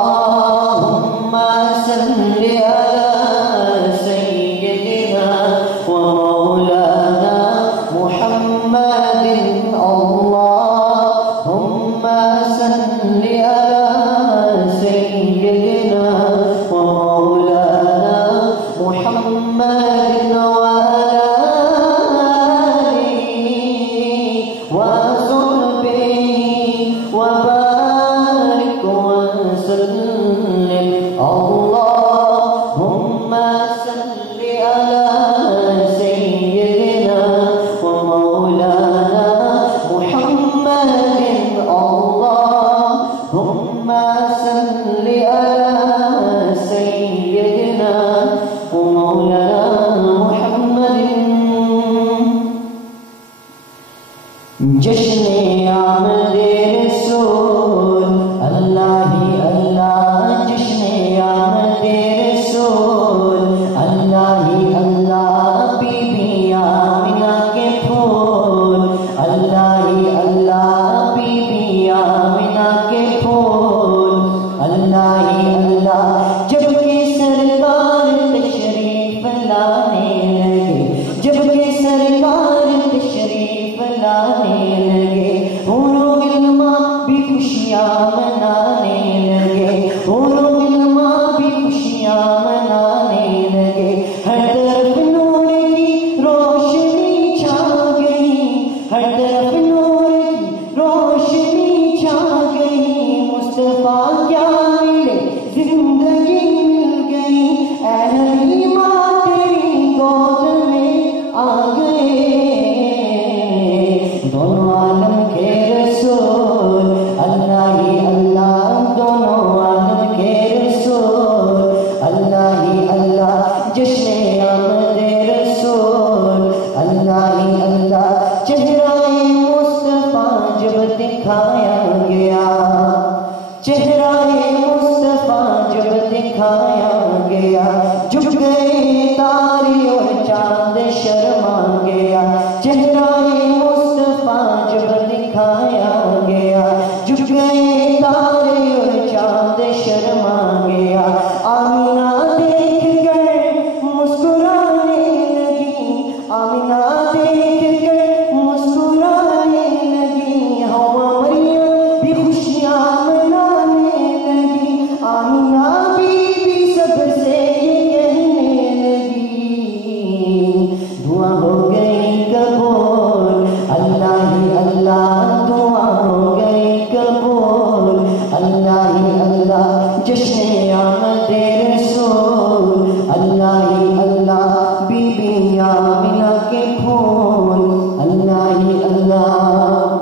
اللهم صل على سيدنا ومولانا محمد اللهم صل على سيدنا ومولانا محمد وعلى آله وصحبه وبارك وسلم اللهم صل على سيدنا ومولانا محمد اللهم صل على سيدنا ومولانا محمد جشن آمد رسول اللہ ہی اللہ جشن آمد چہرہ مصطفیٰ جب دکھایا گیا جھک گئے تارے اور چاند شرما گیا چہرہ مصطفیٰ جب دکھایا گیا جھک گئے تارے اور چاند شرما گیا آمینہ دیکھ کر مسکرانے لگی آمینہ دیکھ کر مسکرانے لگی ہوا مریم بھی خوشیاں منانے لگی آمینہ بی بی سب سے یہ کہنے لگی دعا ہو گئی قبول اللہ ہی اللہ دعا ہو گئی قبول اللہ ہی اللہ جشن آمد رسول اللہ ہی اللہ بی بی آمینہ کے پھول اللہ ہی اللہ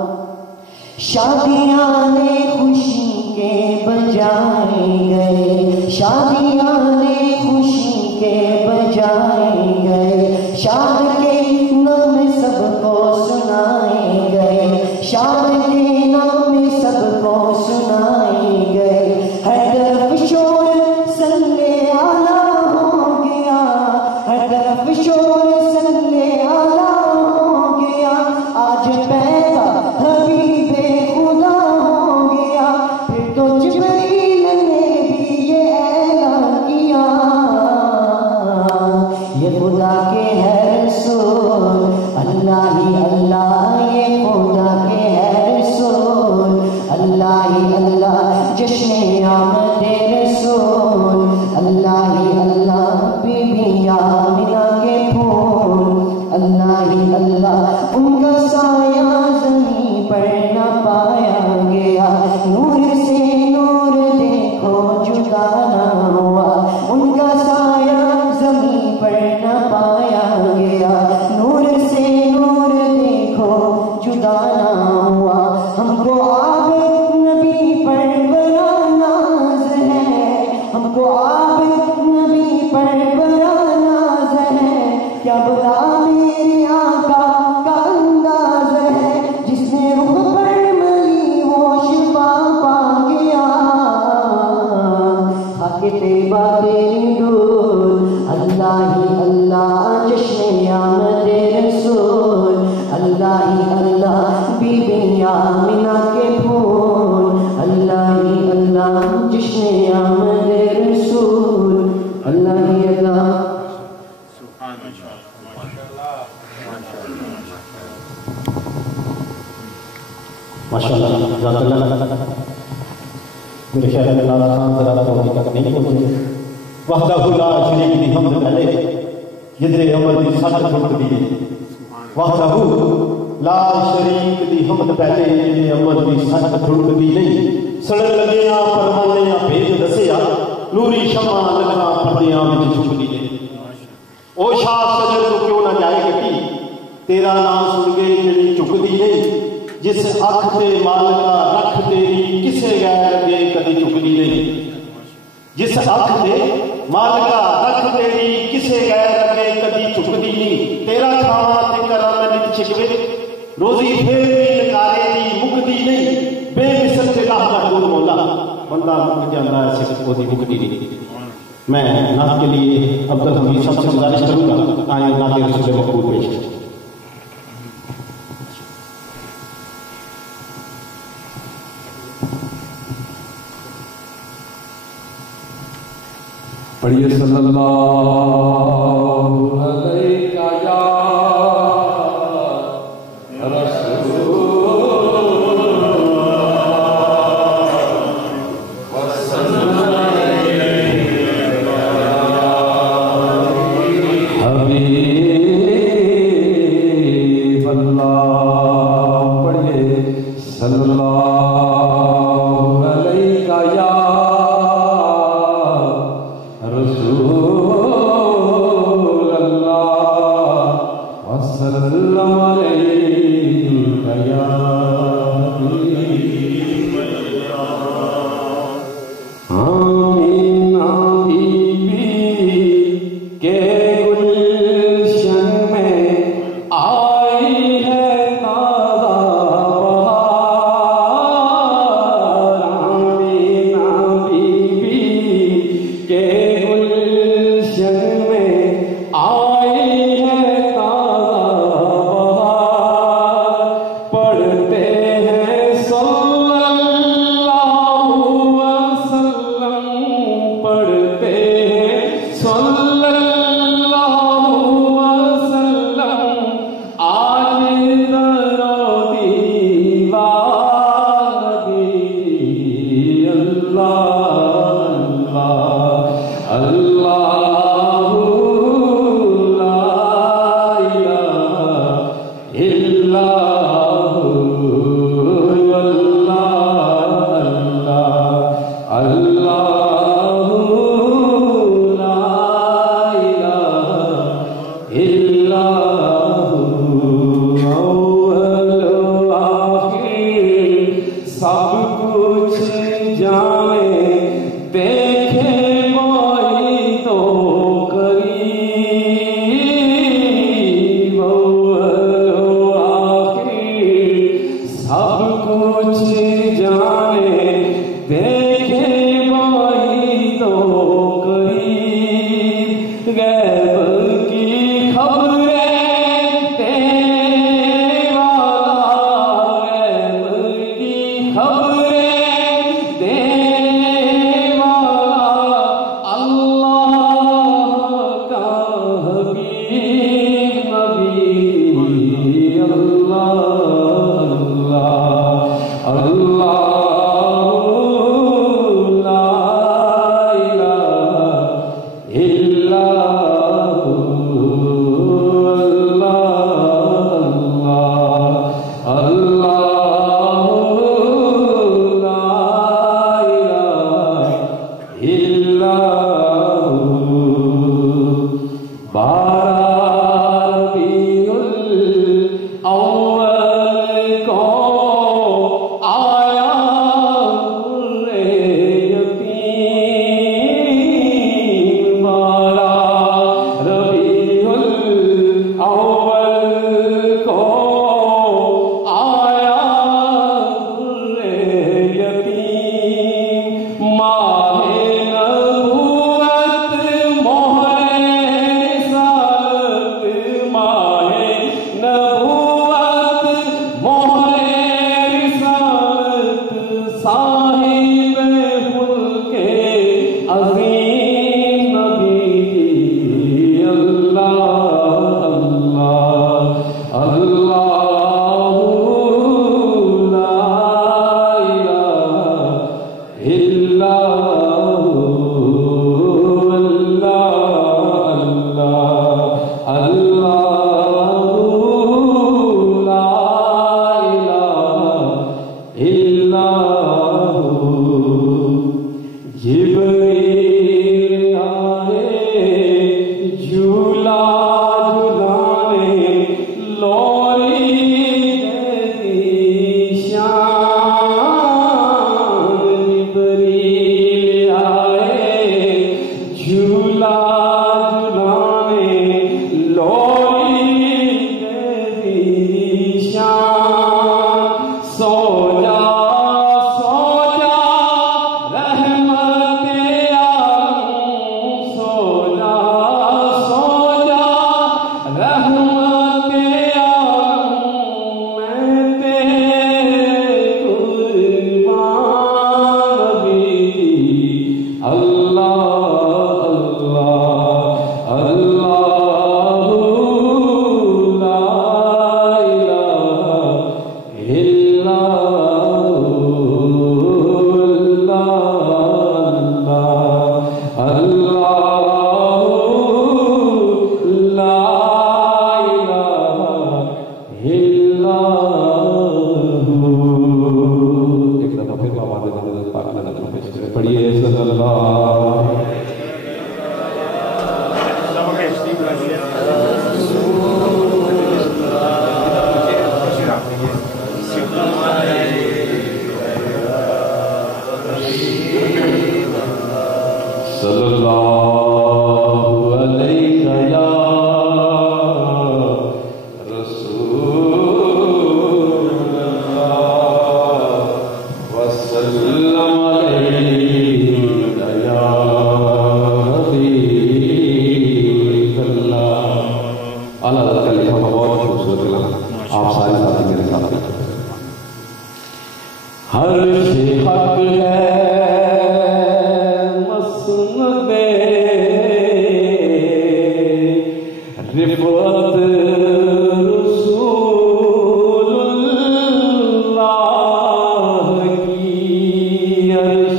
شادیاں نے خوشی کے بجائے گئے شادیاں نے خوشی کے بجائے گئے شاد کے نام سب کو سنائے گئے شاد کے نام سب کو سنائے گئے ہر طرف شور صلی اعلیٰ ہو گیا ہر طرف شور صلی اعلیٰ ہو گیا آج پیدا حبیب خدا ہو گیا پھر تو جبریل نے بھی یہ اعلان کیا یہ خدا کے ہے رسول اللہ ہی اللہ یہ خدا کے ہے رسول اللہ ہی اللہ جشن آمد رسول اللہ ہی اللہ بی بی آمینہ کے پھول اللہ ہی اللہ ان کا سایہ زمین پر نہ پایا گیا نور سے نور دیکھو جدا نہ ہوا ان کا سایہ زمین پر نہ پایا گیا نور سے نور دیکھو جدا نہ ہوا ہم کو آپ نبی پر بڑا ناز ہے ہم کو آپ نبی پر بڑا ناز ہے کیا بتا میرے آقا کا انداز ہے جس نے رخ پر ملی وہ شفا پا گیا خاک طیبہ تیری دور اللہ ہی اللہ جشن آمد رسول اللہ ہی اللہ بی بی آمینہ کے پھول اللہ ہی اللہ جشن آمد رسول اللہ ہی اللہ ماشاءاللہ جزاک اللہ میرے خیال میں اللہ خان ذرا توڑی تک نہیں پہنچے وحدہ لا شریک دی حمد پہلے یدر عمر دی ساتھ چھوٹ دی وحدہ لا شریک دی حمد پہلے یدر عمر دی ساتھ چھوٹ دی نہیں سڑن لگے آپ پروانے آپ بھیج دسیا نوری شمع لگنا پردیاں میں چھوٹ دی نہیں او شاہ سجر تو کیوں نہ جائے گی تیرا نام سن گئے جڑی چک دی نہیں جس اکھ تے مالکا رکھ تیری کسے غیر دے کدی چکدی نہیں جس اکھ تے مالکا رکھ تیری کسے غیر دے کدی چکدی نہیں تیرا کھاوا تے کرم نت چکوے روزی پھر بھی نکارے دی مکدی نہیں بے مثل تے لاہ محمود مولا بندہ مک جاتا ہے صرف وہ دی مکدی نہیں میں نعت کے لیے عبدالحمید صاحب سے گزارش کروں گا آئیں نعت رسول مقبول پیش کریں پڑھیے صلی اللہ علیہ رسول حبیب اللہ پڑھیے صلی اللہ علیہ رسول اللہ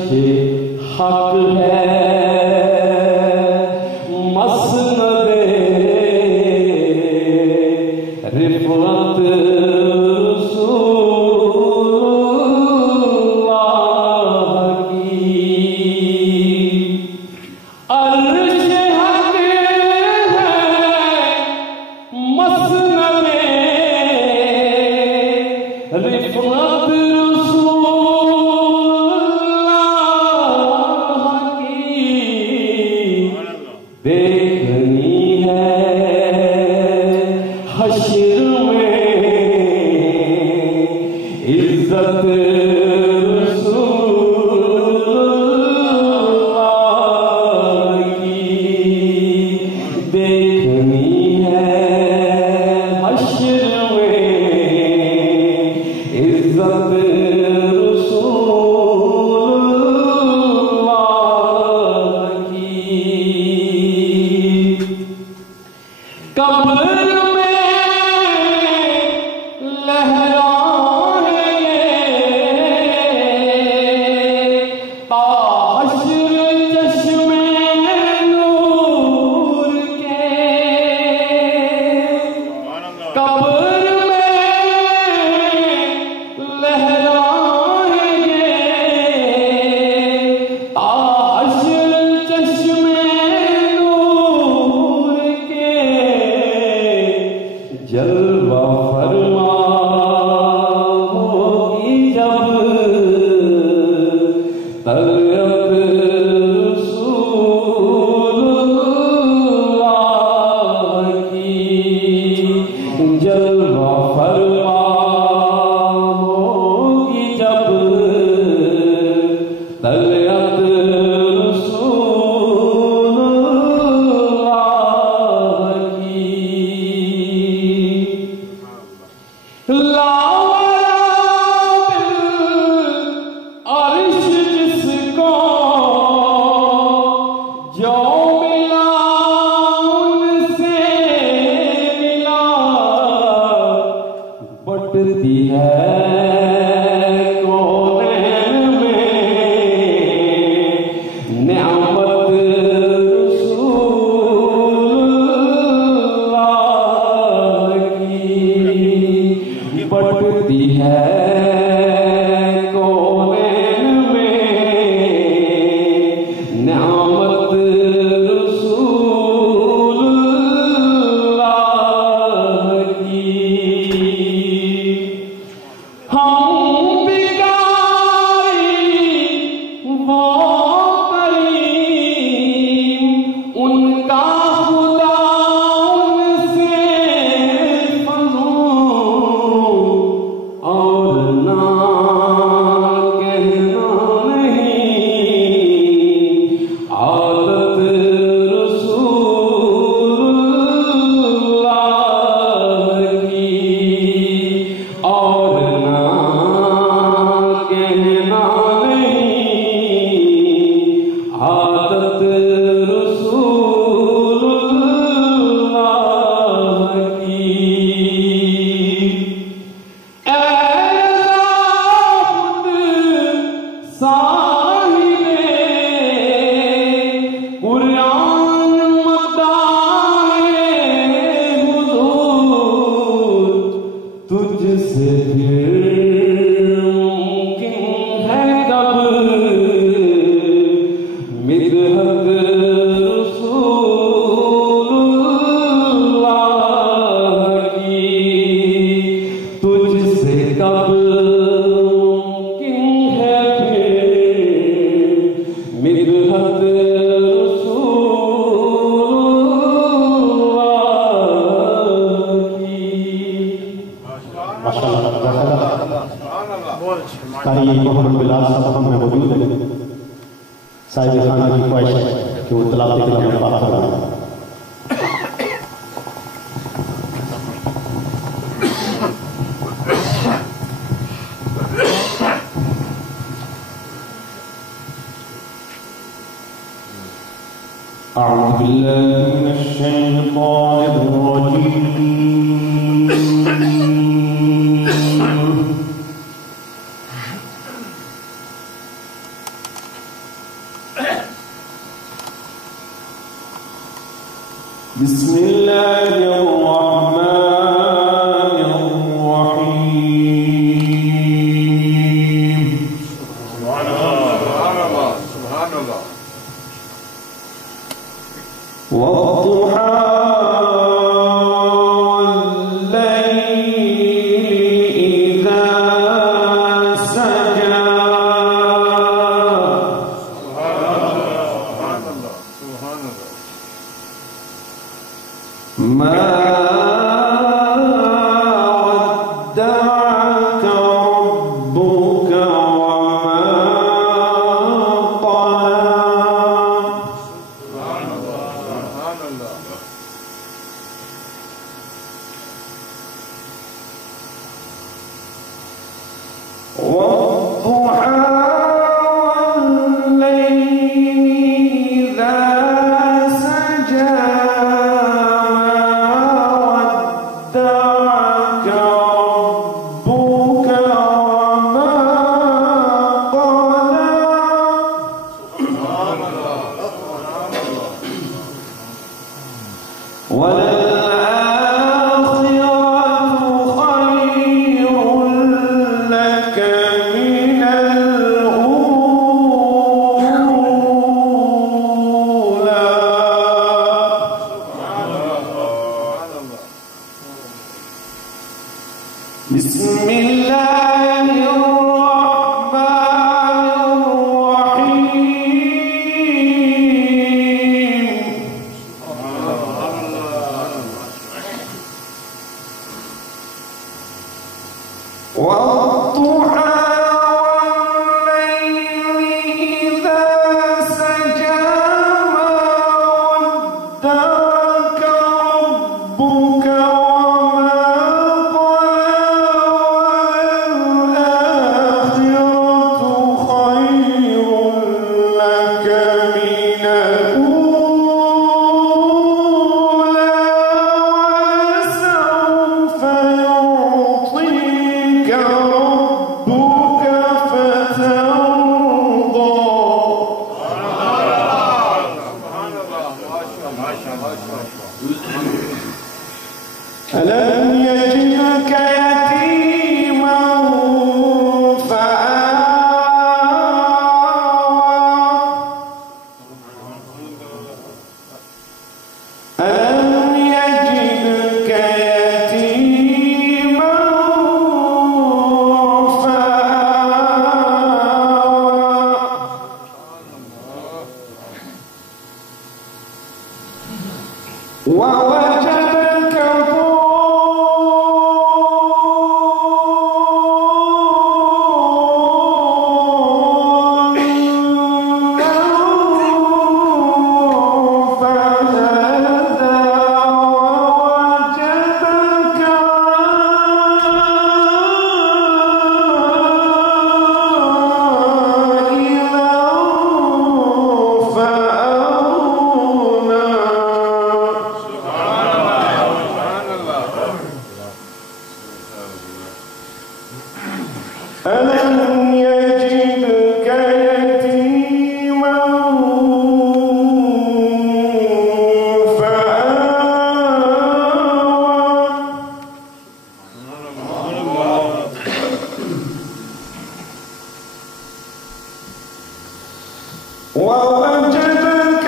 Shri حق ہے مسند رفعت بسم الله الرحمن الرحيم. سبحان الله سبحان الله. والضحى والليل إذا سجى. سبحان الله سبحان الله. ما ودعك ربك وما قلى. سبحان الله سبحان الله. والضحى والليل إذا سجى. ودعك ربك وما قلى. سبحان الله سبحان الله. وللآخرة خير لك من الأولى. سبحان الله سبحان الله. بسم الله الرحمن الرحيم. والضحى والليل إذا سجى. ما ودعك ربك وما قلى. وللآخرة خير لك من الأولى. ولسوف يعطيك ربك فترضى. سبحان الله ما شاء الله ما شاء الله. ألم يجدك يتيما فآوى. ألم يجدك يتيما فآوى. ووجدك ألم يجدك يتيما فآوى. ووجدك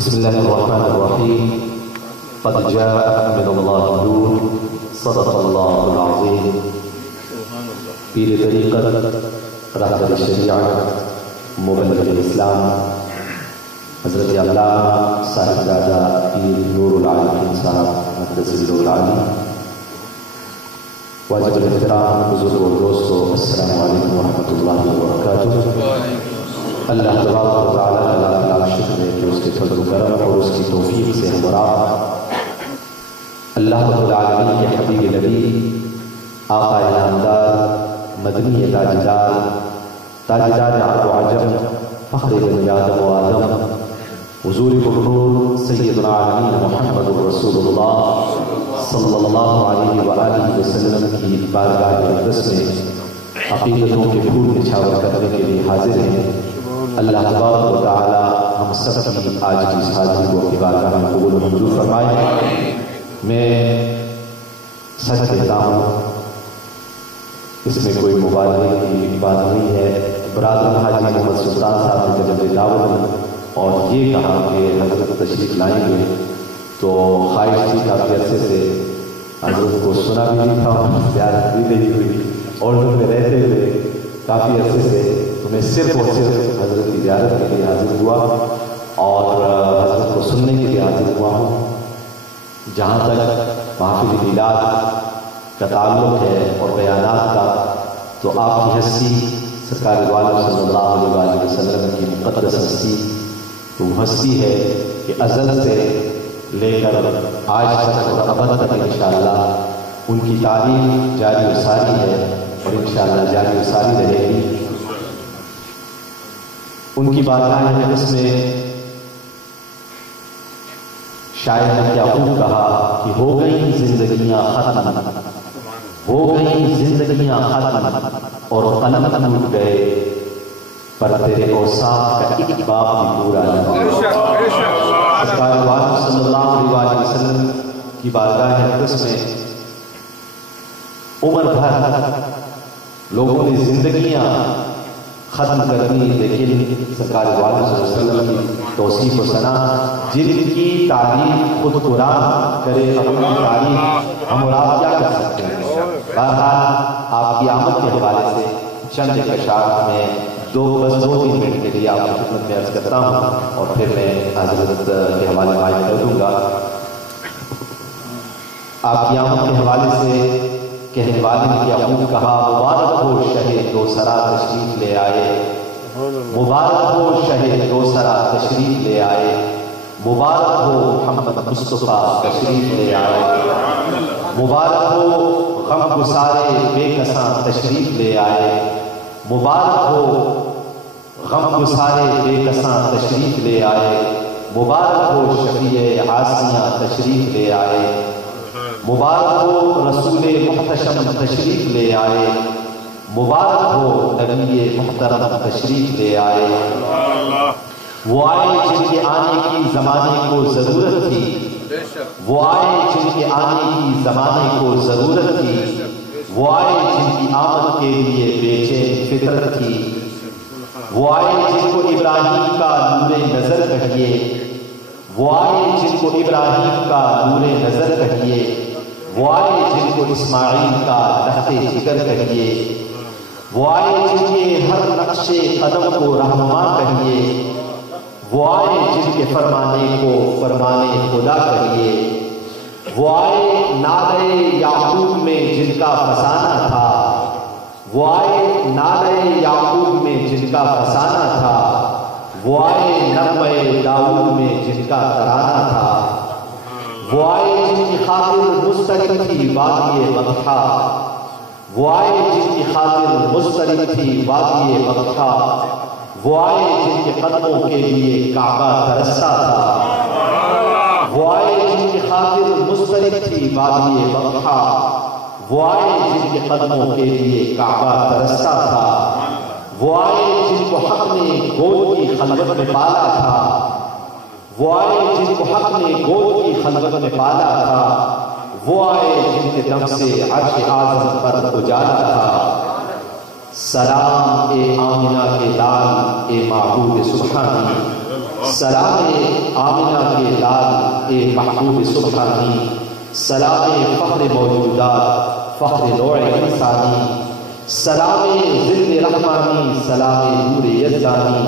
بسم الله الرحمن الرحيم. قد جاءكم من الله نور صدق الله العظيم. پیر طریقت، رہبر شریعت، مبلغ اسلام حضرت علامہ صاحبزادہ پیر نور العالمین صاحب مقدس سر العالی، واجب الاحترام بزرگ و دوستو، السلام علیکم ورحمۃ اللہ وبرکاتہ. اللہ تبارک و تعالیٰ کا لاکھ لاکھ شکر ہے کہ اس کے فضل و کرم اور اس کی توفیق سے ہمراہ اللہ رب العالمین کے حبیب نبی آقا نامدار مدنی تاجدار عرب و عجم فخر بنی آدم و آدم حضور النور سید العالمین محمد رسول اللہ صلی اللہ علیہ وآلہ وسلم کی بارگاہ اقدس میں عقیدتوں کے پھول نچھاور کرنے کے لیے حاضر ہیں. اللہ تبارک و تعالی ہم سب کی آج کی اس حاضری کو اپنی بارگاہ میں قبول و منظور فرمائے. میں سچ کہتا ہوں، اس میں کوئی مبالغے کی بات نہیں ہے. برادر حاجی محمد سلطان صاحب نے جب دعوت اور یہ کہا کہ حضرت تشریف لائیں گے تو خواہش تھی کافی عرصے سے حضرت کو سنا بھی نہیں تھا، پیار بھی نہیں ہوئی اور لوگ میں رہتے ہوئے کافی عرصے سے تو میں صرف اور صرف حضرت کی زیارت کے لیے حاضر ہوا اور حضرت کو سننے کے لیے حاضر ہوا ہوں. جہاں تک محافل میلاد کا تعلق ہے اور بیانات کا، تو آپ کی ہستی سرکار والد صلی اللہ علیہ وسلم کی مقدس ہستی تو وہ ہستی ہے کہ ازل سے لے کر آج تک اور ابد تک انشاءاللہ ان کی تعلیم جاری و ساری ہے اور انشاءاللہ جاری و ساری رہے گی. ان کی بارگاہ اقدس میں شاعر نے کیا خوب کہا کہ ہو گئی زندگیاں ختم، ہو گئی زندگیاں ختم اور قلم ٹوٹ گئے، پر تیرے اوصاف کا ایک باب بھی پورا نہیں. سرکار والد صلی اللہ علیہ وسلم کی بارگاہ اقدس میں عمر بھر لوگوں نے زندگیاں ختم کرنی، لیکن سرکار والد صلی اللہ علیہ وسلم کی توصیف و ثنا، جن کی تعریف خود قرآن کرے اپنی تعریف ہم اور آپ کیا کر سکتے ہیں. بہرحال آپ کی آمد کے حوالے سے چند اشعار میں دو تین منٹ کے لیے آپ کی خدمت میں عرض کرتا ہوں اور پھر میں حضرت کے حوالے میں کر دوں گا. آپ کی آمد کے حوالے سے کہنے والے نے کیا خوب کہا، مبارک ہو شہ دو سرا تشریف لے آئے، مبارک ہو شہ دو سرا تشریف لے آئے، مبارک ہو محمد مصطفیٰ تشریف لے آئے، مبارک ہو غم گسارے بے کساں تشریف لے آئے، مبارک ہو غم گسارے بے کساں تشریف لے آئے، مبارک ہو شفیع عاصیاں تشریف لے آئے، مبارک ہو رسول محتشم تشریف لے آئے، مبارک ہو نبی محترم تشریف لے آئے. وہ آئے جن کے آنے کی زمانے کو ضرورت تھی، وہ آئے جن کے آنے کی زمانے کو ضرورت تھی، وہ آئے جن کی آمد کے لیے بے چین فطرت تھی، وہ آئے جن کو ابراہیم کا نور نظر کہیے، وہ آئے جن کو ابراہیم کا نور نظر کہیے، وہ آئے جن کو اسماعیل کا تحت جگر کہیے، وہ آئے جن کے ہر نقش قدم کو رہنما کہیے، وہ آئے جن کے فرمانے کو فرمانے خدا کہیے، وہ آئے نالے یعقوب میں جن کا فسانہ تھا، وہ آئے نالے یعقوب میں جن کا فسانہ تھا، وہ آئے نغمے داؤد میں جن کا ترانہ تھا، وہ آئے جن کی خاطر مسترب تھی وادی مدحا، وہ آئے جن کی خاطر مسترب تھی وادی مدحا، وہ آئے جن کے قدموں کے لیے کعبہ ترستا تھا، وہ آئے جن کی خاطر مسترب تھی وادی مدحا، وہ آئے جن کے قدموں کے لیے کعبہ ترستا تھا، وہ آئے جن کو حق نے گود کی خلوت میں پالا تھا، وہ آئے جن کو حق نے گود کی خلوت میں پالا تھا، وہ آئے جن کے دم سے عرش اعظم پر اجالا تھا۔ سلام اے آمنہ کے لال اے محبوب سبحانی، سلام اے آمنہ کے لال اے محبوب سبحانی، سلام فخر موجودات فخر نوع انسانی، سلام ذل رحمانی، سلام نور یزدانی،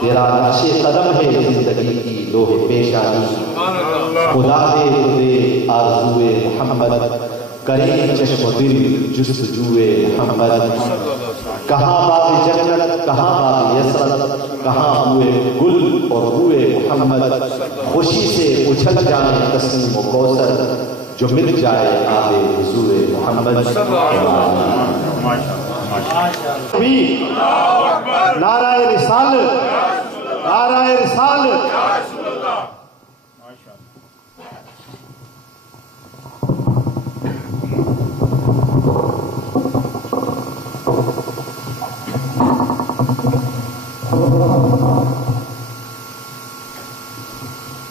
تیرا نقش قدم ہے زندگی کی لوح پیشانی، خدا دے تو دے آرزوئے محمد، کرے چشم دل جستجوئے محمد، کہاں باب جنت کہاں باب یسرت، کہاں ہوئے گل اور ہوئے محمد، خوشی سے اچھل جائیں تسنیم و کوثر، جو مل جائے آب حضور محمد۔ نعرہ رسالت، نعرہ رسالت۔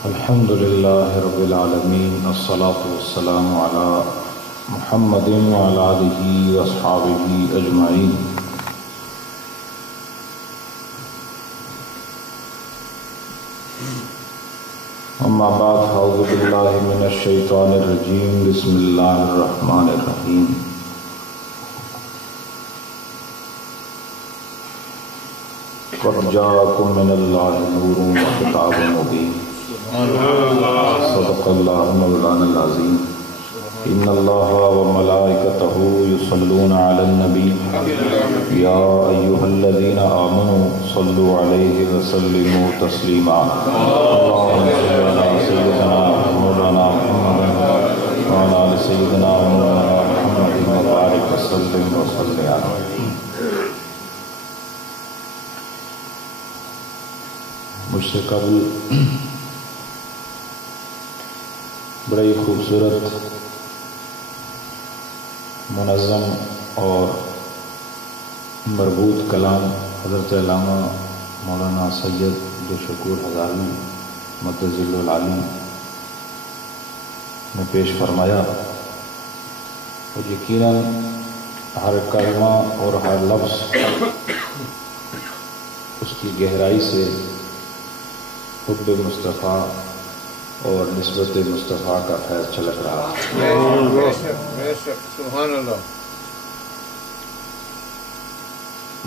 الحمد للہ رب العالمین، الصلاۃ والسلام علی محمد وعلی آلہ واصحابہ اجمعین۔ اما بعد، اعوذ باللہ من الشیطان الرجیم، بسم اللہ الرحمن الرحیم۔ قد جاءکم من اللہ نور وکتاب مبین، صدق اللہ مولانا العظیم۔ ان اللہ وملائکتہ یصلون علی النبی یا ایھا الذین آمنوا صلوا علیہ وسلموا تسلیما۔ اللہم صل علی سیدنا مولانا محمد وعلی آل سیدنا مولانا محمد وبارک وسلم وصلی علیہ۔ مجھ سے قبل بڑا ہی خوبصورت، منظم اور مربوط کلام حضرت علامہ مولانا سید عبدالشکور ہزاروی مدظل العالی نے پیش فرمایا، اور یقیناً ہر کلمہ اور ہر لفظ اس کی گہرائی سے حب مصطفیٰ اور نسبت مصطفیٰ کا فیض چھلک رہا ہے۔ سبحان اللہ۔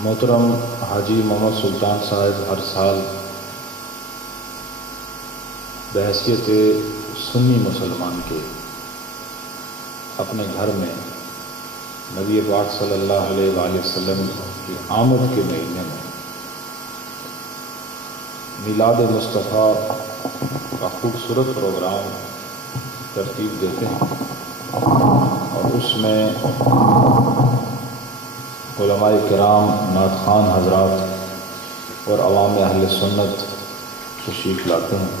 محترم حاجی محمد سلطان صاحب ہر سال بحیثیت سنی مسلمان کے اپنے گھر میں نبی پاک صلی اللہ علیہ وآلہ وسلم کی آمد کے مہینے میں میلاد مصطفیٰ کا خوبصورت پروگرام ترتیب دیتے ہیں، اور اس میں علماء کرام، نعت خوان حضرات اور عوام اہل سنت تشریف لاتے ہیں۔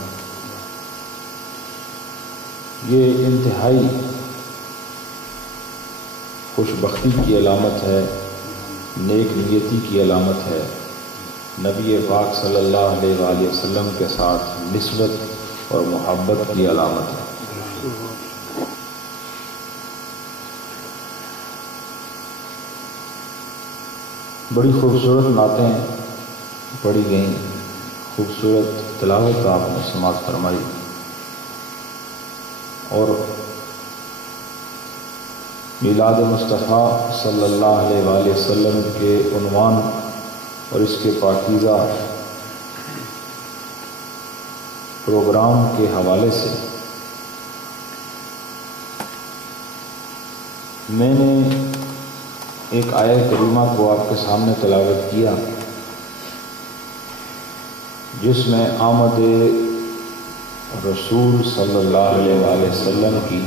یہ انتہائی خوش بختی کی علامت ہے، نیک نیتی کی علامت ہے، نبی پاک صلی اللہ علیہ وآلہ وسلم کے ساتھ نسبت اور محبت کی علامت ہے۔ بڑی خوبصورت نعتیں پڑھی گئیں، خوبصورت تلاوت آپ نے سماعت فرمائی، اور میلاد مصطفیٰ صلی اللہ علیہ وآلہ وسلم کے عنوان اور اس کے پاکیزہ پروگرام کے حوالے سے میں نے ایک آیت کریمہ کو آپ کے سامنے تلاوت کیا جس میں آمد رسول صلی اللہ علیہ وآلہ وسلم کی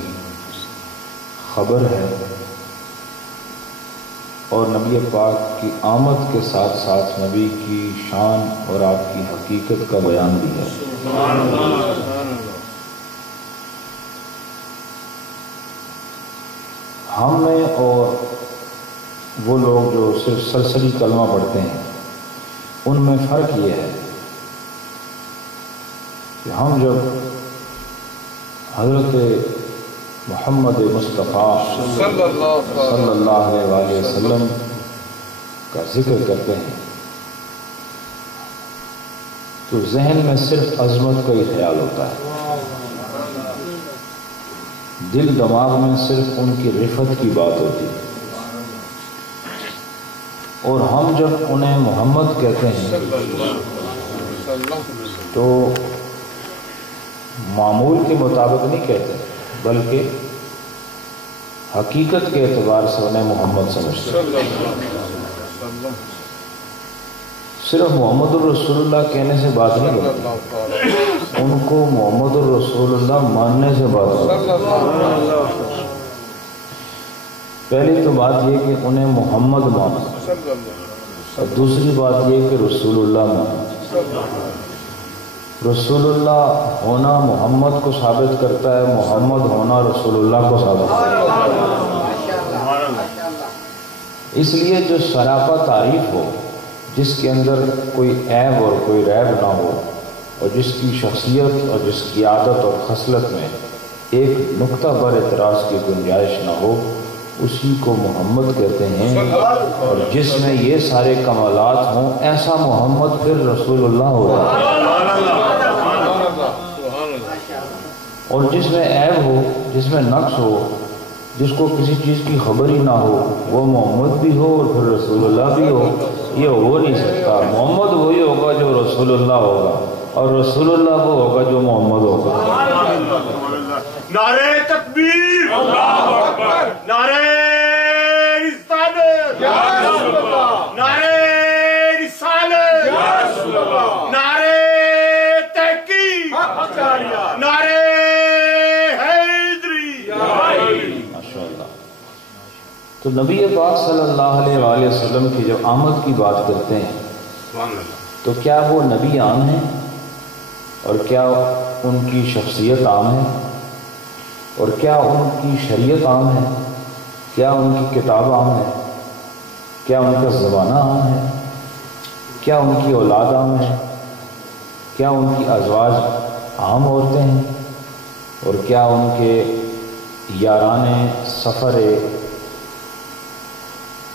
خبر ہے اور نبی پاک کی آمد کے ساتھ ساتھ نبی کی شان اور آپ کی حقیقت کا بیان بھی ہے۔ ہم میں اور وہ لوگ جو صرف سرسری کلمہ پڑھتے ہیں ان میں فرق یہ ہے کہ ہم جب حضرت محمد مصطفیٰ صلی اللہ علیہ وآلہ وسلم کا ذکر کرتے ہیں تو ذہن میں صرف عظمت کا ہی خیال ہوتا ہے، دل دماغ میں صرف ان کی رفت کی بات ہوتی ہے، اور ہم جب انہیں محمد کہتے ہیں تو معمول کے مطابق نہیں کہتے بلکہ حقیقت کے اعتبار سے انہیں محمد سمجھتے ہیں۔ صرف محمد الرسول اللہ کہنے سے بات نہیں بنتی، ان کو محمد الرسول اللہ ماننے سے بات ہوتی۔ پہلی تو بات یہ کہ انہیں محمد مانو، اور دوسری بات یہ کہ رسول اللہ مانو۔ رسول اللہ ہونا محمد کو ثابت کرتا ہے، محمد ہونا رسول اللہ کو ثابت کرتا ہے۔ اس لیے جو سراپا تعریف ہو، جس کے اندر کوئی عیب اور کوئی ریب نہ ہو، اور جس کی شخصیت اور جس کی عادت اور خصلت میں ایک نقطہ بر اعتراض کی گنجائش نہ ہو، اسی کو محمد کہتے ہیں، اور جس میں یہ سارے کمالات ہوں ایسا محمد پھر رسول اللہ ہوگا، اور جس میں عیب ہو، جس میں نقص ہو، جس کو کسی چیز کی خبر ہی نہ ہو، وہ محمد بھی ہو اور پھر رسول اللہ بھی ہو، یہ ہو نہیں سکتا۔ محمد وہی ہوگا جو رسول اللہ ہوگا، اور رسول اللہ وہ ہوگا جو محمد ہوگا۔ نعرہ تکبیر، اللہ اکبر، نعرہ رسالت، یا رسول اللہ، نعرہ رسالت، یا رسول اللہ، نعرہ تحقیق، نعرہ حیدری، ماشاءاللہ۔ تو نبی پاک صلی اللہ علیہ وآلہ وسلم کی جب آمد کی بات کرتے ہیں تو کیا وہ نبی عام ہیں، اور کیا ان کی شخصیت عام ہے، اور کیا ان کی شریعت عام ہے، کیا ان کی کتاب عام ہے، کیا ان کا زبانہ عام ہے، کیا ان کی اولاد عام ہے، کیا ان کی ازواج عام عورتیں ہیں، اور کیا ان کے یاران سفر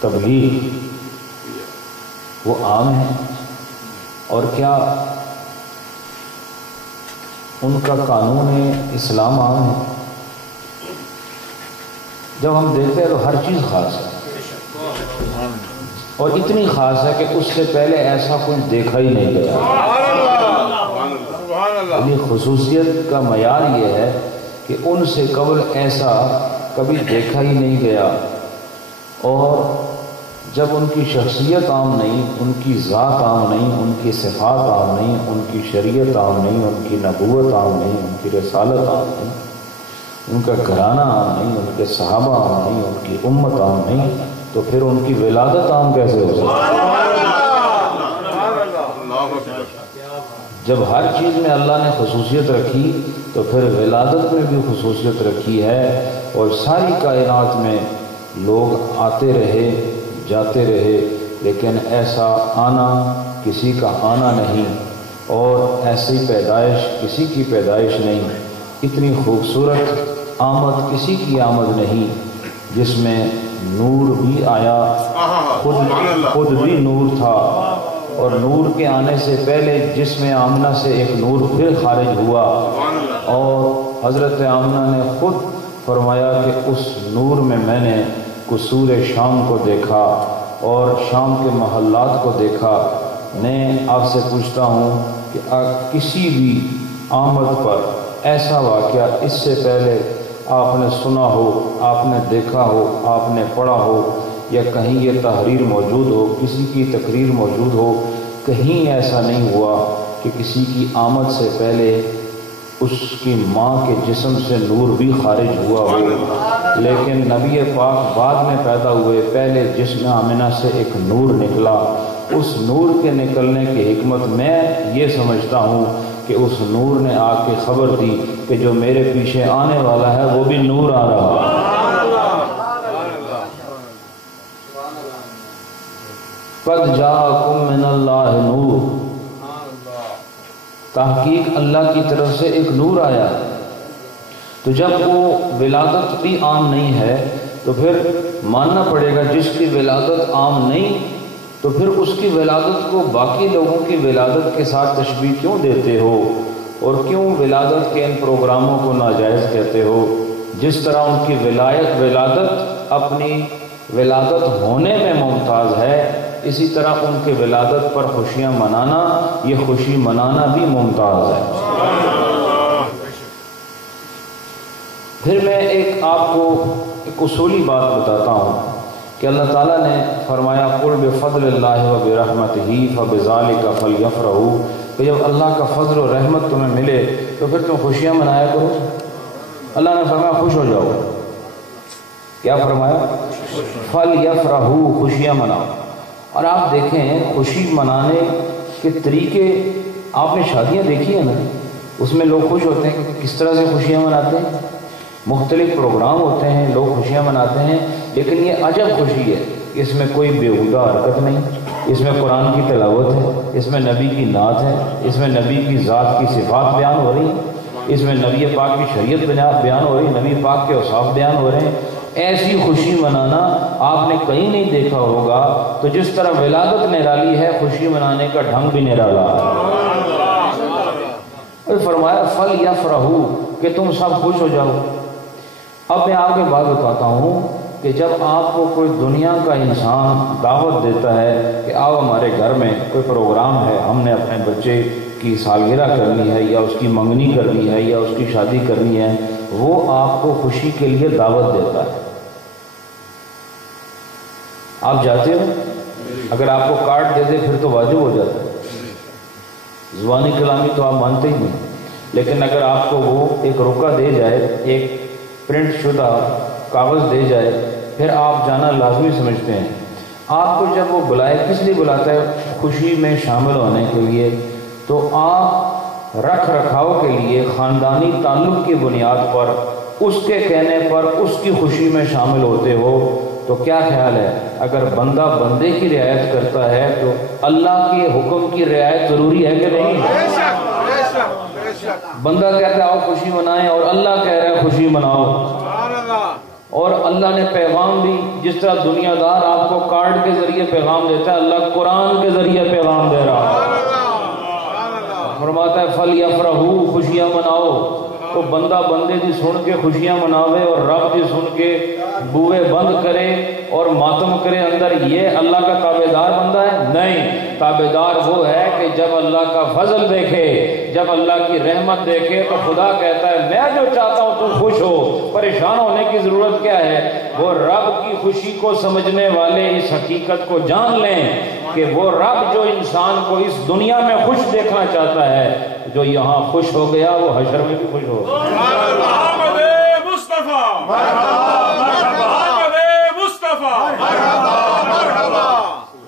تبلیغ وہ عام ہیں، اور کیا ان کا قانون اسلام عام ہے۔ جب ہم دیکھتے ہیں تو ہر چیز خاص ہے، اور اتنی خاص ہے کہ اس سے پہلے ایسا کچھ دیکھا ہی نہیں گیا۔ یعنی خصوصیت کا معیار یہ ہے کہ ان سے قبل ایسا کبھی دیکھا ہی نہیں گیا، اور جب ان کی شخصیت عام نہیں، ان کی ذات عام نہیں، ان کی صفات عام نہیں، ان کی شریعت عام نہیں، ان کی نبوت عام نہیں، ان کی رسالت عام نہیں، ان کا گھرانہ عام نہیں، ان کے صحابہ عام نہیں، ان کی امت عام نہیں، تو پھر ان کی ولادت عام کیسے ہو سکتی ہے؟ جب ہر چیز میں اللہ نے خصوصیت رکھی تو پھر ولادت میں بھی خصوصیت رکھی ہے، اور ساری کائنات میں لوگ آتے رہے جاتے رہے، لیکن ایسا آنا کسی کا آنا نہیں، اور ایسی پیدائش کسی کی پیدائش نہیں، اتنی خوبصورت آمد کسی کی آمد نہیں، جس میں نور بھی آیا، خود بھی نور تھا، اور نور کے آنے سے پہلے جسم آمنہ سے ایک نور پھر خارج ہوا، اور حضرت آمنہ نے خود فرمایا کہ اس نور میں نے قصور شام کو دیکھا اور شام کے محلات کو دیکھا۔ میں آپ سے پوچھتا ہوں کہ کسی بھی آمد پر ایسا واقعہ اس سے پہلے آپ نے سنا ہو، آپ نے دیکھا ہو، آپ نے پڑھا ہو، یا کہیں یہ تحریر موجود ہو، کسی کی تقریر موجود ہو، کہیں ایسا نہیں ہوا کہ کسی کی آمد سے پہلے اس کی ماں کے جسم سے نور بھی خارج ہوا ہو، لیکن نبی پاک بعد میں پیدا ہوئے، پہلے جسم آمنہ سے ایک نور نکلا۔ اس نور کے نکلنے کی حکمت میں یہ سمجھتا ہوں کہ اس نور نے آ کے خبر دی کہ جو میرے پیچھے آنے والا ہے وہ بھی نور آ رہا ہے۔ قد جاءکم من اللہ نور، تحقیق اللہ کی طرف سے ایک نور آیا۔ تو جب وہ ولادت بھی عام نہیں ہے تو پھر ماننا پڑے گا جس کی ولادت عام نہیں تو پھر اس کی ولادت کو باقی لوگوں کی ولادت کے ساتھ تشبیہ کیوں دیتے ہو، اور کیوں ولادت کے ان پروگراموں کو ناجائز کہتے ہو؟ جس طرح ان کی ولادت اپنی ولادت ہونے میں ممتاز ہے، اسی طرح ان کے ولادت پر خوشیاں منانا، یہ خوشی منانا بھی ممتاز ہے۔ پھر میں آپ کو ایک اصولی بات بتاتا ہوں کہ اللہ تعالیٰ نے فرمایا قل بفضل اللہ وبرحمتہ فبذلک فلیفرحوا، کہ جب اللہ کا فضل و رحمت تمہیں ملے تو پھر تم خوشیاں منایا کرو۔ اللہ نے فرمایا خوش ہو جاؤ۔ کیا فرمایا؟ فلیفرحوا، خوشیاں مناؤ۔ اور آپ دیکھیں خوشی منانے کے طریقے، آپ نے شادیاں دیکھی ہیں نا، اس میں لوگ خوش ہوتے ہیں کہ کس طرح سے خوشیاں مناتے ہیں، مختلف پروگرام ہوتے ہیں، لوگ خوشیاں مناتے ہیں، لیکن یہ عجب خوشی ہے، اس میں کوئی بیہودہ حرکت نہیں، اس میں قرآن کی تلاوت ہے، اس میں نبی کی نعت ہے، اس میں نبی کی ذات کی صفات بیان ہو رہی ہیں، اس میں نبی پاک کی شریعت بیان ہو رہی ہے، نبی پاک کے اوصاف بیان ہو رہے ہیں۔ ایسی خوشی منانا آپ نے کہیں نہیں دیکھا ہوگا۔ تو جس طرح ولادت نرالی ہے، خوشی منانے کا ڈھنگ بھی نرالا ہے۔ فرمایا فلیفرحوا، کہ تم سب خوش ہو جاؤ۔ اب میں آپ کے بات بتاتا ہوں کہ جب آپ کو کوئی دنیا کا انسان دعوت دیتا ہے کہ آؤ ہمارے گھر میں کوئی پروگرام ہے، ہم نے اپنے بچے کی سالگرہ کرنی ہے یا اس کی منگنی کرنی ہے یا اس کی شادی کرنی ہے، وہ آپ کو خوشی کے لیے دعوت دیتا ہے، آپ جاتے ہو؟ اگر آپ کو کارڈ دے دے پھر تو واجب ہو جاتا ہے، زبانی کلامی تو آپ مانتے ہی نہیں، لیکن اگر آپ کو وہ ایک رکا دے جائے، ایک پرنٹ شدہ کاغذ دے جائے، پھر آپ جانا لازمی سمجھتے ہیں۔ آپ کو جب وہ بلائے، کس لیے بلاتا ہے؟ خوشی میں شامل ہونے کے لیے۔ تو آپ رکھ رکھاؤ کے لیے خاندانی تعلق کی بنیاد پر اس کے کہنے پر اس کی خوشی میں شامل ہوتے ہو، تو کیا خیال ہے اگر بندہ بندے کی رعایت کرتا ہے تو اللہ کے حکم کی رعایت ضروری ہے کہ نہیں؟ بندہ کہتا ہے آؤ خوشی منائیں اور اللہ کہہ رہا ہے خوشی مناؤ، اور اللہ نے پیغام بھی، جس طرح دنیا دار آپ کو کارڈ کے ذریعے پیغام دیتا ہے، اللہ قرآن کے ذریعے پیغام دے رہا ہے، فرماتا ہے فلیفرحوا، خوشیاں مناؤ۔ تو بندہ بندے دی سن کے خوشیاں مناوے اور رب دی سن کے بوئے بند کرے اور ماتم کرے اندر، یہ اللہ کا تابعدار بندہ ہے؟ نہیں، تابعدار وہ ہے کہ جب اللہ کا فضل دیکھے، جب اللہ کی رحمت دیکھے تو خدا کہتا ہے میں جو چاہتا ہوں تو خوش ہو، پریشان ہونے کی ضرورت کیا ہے؟ وہ رب کی خوشی کو سمجھنے والے اس حقیقت کو جان لیں کہ وہ رب جو انسان کو اس دنیا میں خوش دیکھنا چاہتا ہے، جو یہاں خوش ہو گیا وہ حشر میں بھی خوش ہو گیا۔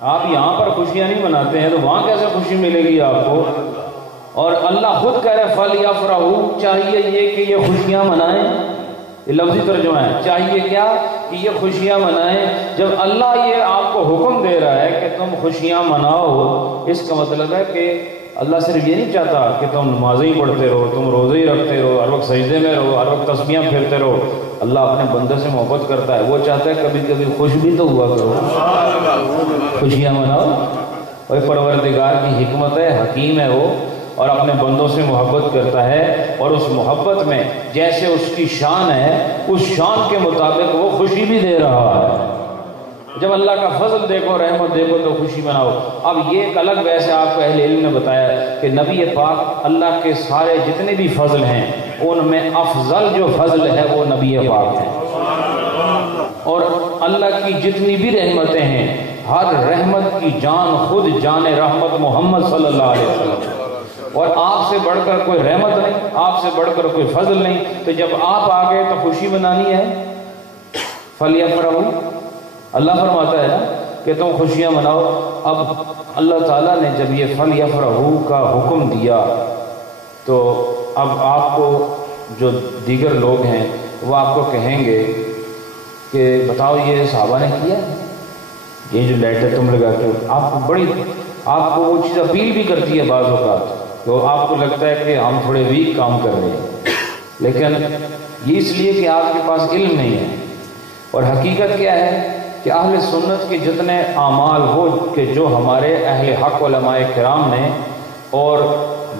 آپ یہاں پر خوشیاں نہیں مناتے ہیں تو وہاں کیسے خوشی ملے گی آپ کو؟ اور اللہ خود کہہ رہے فلیفرحوا، چاہیے یہ کہ یہ خوشیاں منائیں، یہ لفظی ترجمہ ہے، چاہیے کیا کہ یہ خوشیاں منائیں۔ جب اللہ یہ آپ کو حکم دے رہا ہے کہ تم خوشیاں مناؤ، اس کا مطلب ہے کہ اللہ صرف یہ نہیں چاہتا کہ تم نمازیں ہی پڑھتے رہو، تم روزے ہی رکھتے رہو، ہر وقت سجدے میں رہو، ہر وقت تسبیحاں پھرتے رہو۔ اللہ اپنے بندے سے محبت کرتا ہے، وہ چاہتا ہے کبھی کبھی خوش بھی تو ہوا کرو، خوشیاں مناؤ۔ اور پروردگار کی حکمت ہے، حکیم ہے وہ، اور اپنے بندوں سے محبت کرتا ہے، اور اس محبت میں جیسے اس کی شان ہے اس شان کے مطابق وہ خوشی بھی دے رہا ہے۔ جب اللہ کا فضل دیکھو، رحمت دیکھو تو خوشی مناؤ۔ اب یہ ایک الگ ویسے آپ کو اہل علم نے بتایا کہ نبی پاک اللہ کے سارے جتنے بھی فضل ہیں ان میں افضل جو فضل ہے وہ نبی پاک ہے، اور اللہ کی جتنی بھی رحمتیں ہیں ہر رحمت کی جان خود جان رحمت محمد صلی اللہ علیہ وسلم، اور آپ سے بڑھ کر کوئی رحمت نہیں، آپ سے بڑھ کر کوئی فضل نہیں، تو جب آپ آ گئے تو خوشی منانی ہے، فَلْيَفْرَحُوا، اللہ فرماتا ہے نا کہ تم خوشیاں مناؤ۔ اب اللہ تعالیٰ نے جب یہ فَلْيَفْرَحُوا کا حکم دیا تو اب آپ کو جو دیگر لوگ ہیں وہ آپ کو کہیں گے کہ بتاؤ یہ صحابہ نے کیا، یہ جو لیٹر تم لگا کے آپ کو وہ چیز اپیل بھی کرتی ہے بعض اوقات، تو آپ کو لگتا ہے کہ ہم تھوڑے ویک کام کر رہے ہیں، لیکن یہ اس لیے کہ آپ کے پاس علم نہیں ہے۔ اور حقیقت کیا ہے کہ اہل سنت کے جتنے اعمال ہو کہ جو ہمارے اہل حق علماء کرام نے اور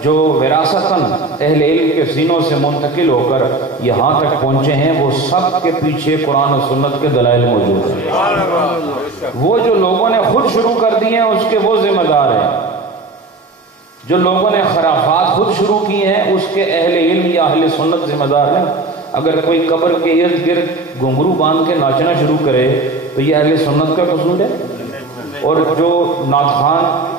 جو وراثتاً اہل علم کے سینوں سے منتقل ہو کر یہاں تک پہنچے ہیں، وہ سب کے پیچھے قرآن و سنت کے دلائل موجود ہیں۔ وہ جو لوگوں نے خود شروع کر دی ہیں اس کے وہ ذمہ دار ہیں، جو لوگوں نے خرافات خود شروع کی ہیں اس کے اہل علم یا اہل سنت ذمہ دار ہیں۔ اگر کوئی قبر کے ارد گرد گھنگرو باندھ کے ناچنا شروع کرے تو یہ اہل سنت کا قصور ہے۔ اور جو نعت خوان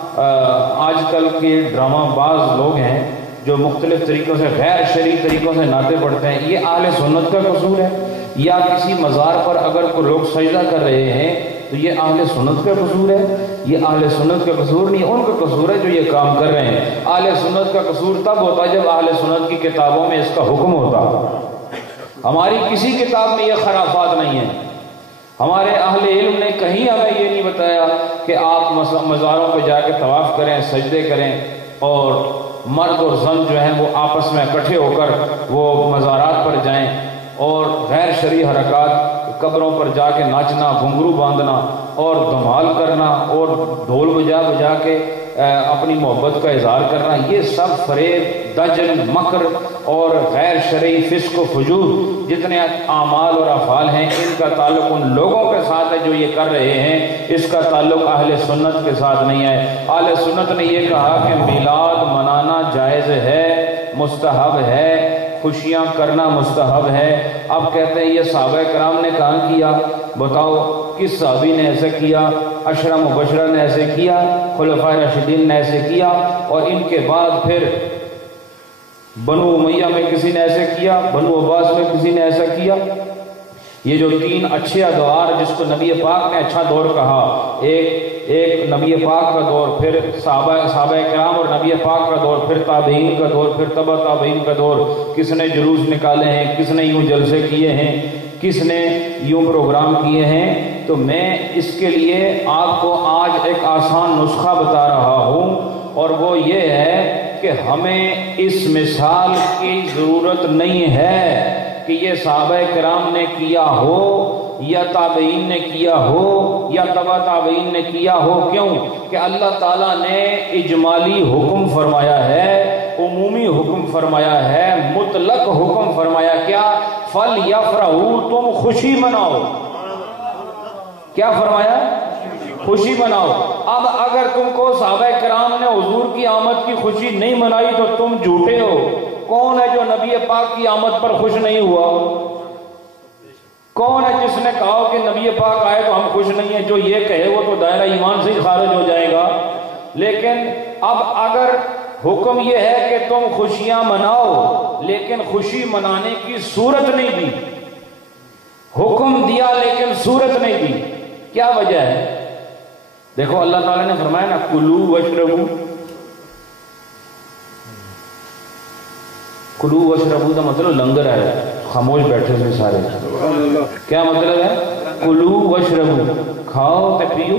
آج کل کے ڈرامہ باز لوگ ہیں جو مختلف طریقوں سے غیر شرعی طریقوں سے نعتیں پڑھتے ہیں، یہ اہل سنت کا قصور ہے۔ یا کسی مزار پر اگر کوئی لوگ سجدہ کر رہے ہیں تو یہ اہل سنت کا قصور ہے، یہ اہل سنت کا قصور نہیں، ان کا قصور ہے جو یہ کام کر رہے ہیں۔ اہل سنت کا قصور تب ہوتا ہے جب اہل سنت کی کتابوں میں اس کا حکم ہوتا۔ ہماری کسی کتاب میں یہ خرافات نہیں ہے، ہمارے اہل علم نے کہیں ہمیں یہ نہیں بتایا کہ آپ مزاروں پہ جا کے طواف کریں، سجدے کریں، اور مرد اور زن جو ہیں وہ آپس میں اکٹھے ہو کر وہ مزارات پر جائیں اور غیر شرعی حرکات، قبروں پر جا کے ناچنا، گھنگرو باندھنا اور دھمال کرنا اور ڈھول بجا بجا کے اپنی محبت کا اظہار کرنا، یہ سب فریب، دجل، مکر اور غیر شرعی فسق و فجور جتنے اعمال اور افعال ہیں، ان کا تعلق ان لوگوں کے ساتھ ہے جو یہ کر رہے ہیں، اس کا تعلق اہل سنت کے ساتھ نہیں ہے۔ اہل سنت نے یہ کہا کہ میلاد منانا جائز ہے، مستحب ہے، خوشیاں کرنا مستحب ہے۔ اب کہتے ہیں یہ صحابہ کرام نے کہاں کیا؟ بتاؤ کس صحابی نے ایسے کیا؟ عشرہ مبشرہ نے ایسے کیا، خلفائے راشدین نے ایسے کیا، اور ان کے بعد پھر بنو امیہ میں کسی نے ایسے کیا، بنو عباس میں کسی نے ایسا کیا۔ یہ جو تین اچھے ادوار جس کو نبی پاک نے اچھا دور کہا، ایک نبی پاک کا دور، پھر صحابہ کرام اور نبی پاک کا دور، پھر تابعین کا دور، پھر تبع تابعین کا دور، کس نے جلوس نکالے ہیں، کس نے یوں جلسے کیے ہیں، کس نے یوں پروگرام کیے ہیں۔ تو میں اس کے لیے آپ کو آج ایک آسان نسخہ بتا رہا ہوں، اور وہ یہ ہے کہ ہمیں اس مثال کی ضرورت نہیں ہے کہ یہ صحابہ کرام نے کیا ہو یا تابعین نے کیا ہو یا تبع تابعین نے کیا ہو۔ کیوں کہ اللہ تعالیٰ نے اجمالی حکم فرمایا ہے، عمومی حکم فرمایا ہے، مطلق حکم فرمایا کیا؟ فَلْيَفْرَحُوا، تم خوشی مناؤ۔ کیا فرمایا؟ خوشی مناؤ۔ اب اگر تم کو صحابہ کرام نے حضور کی آمد کی خوشی نہیں منائی تو تم جھوٹے ہو۔ کون ہے جو نبی پاک کی آمد پر خوش نہیں ہوا؟ کون ہے جس نے کہا کہ نبی پاک آئے تو ہم خوش نہیں ہیں؟ جو یہ کہے وہ تو دائرہ ایمان سے خارج ہو جائے گا۔ لیکن اب اگر حکم یہ ہے کہ تم خوشیاں مناؤ لیکن خوشی منانے کی صورت نہیں دی، حکم دیا لیکن صورت نہیں دی، کیا وجہ ہے؟ دیکھو اللہ تعالیٰ نے فرمایا نا کلو وشربو، کلو وشربو کا مطلب لنگر ہے، خاموش بیٹھے تھے سارے، کیا مطلب ہے؟ کلو وشربو، کھاؤ تے پیو۔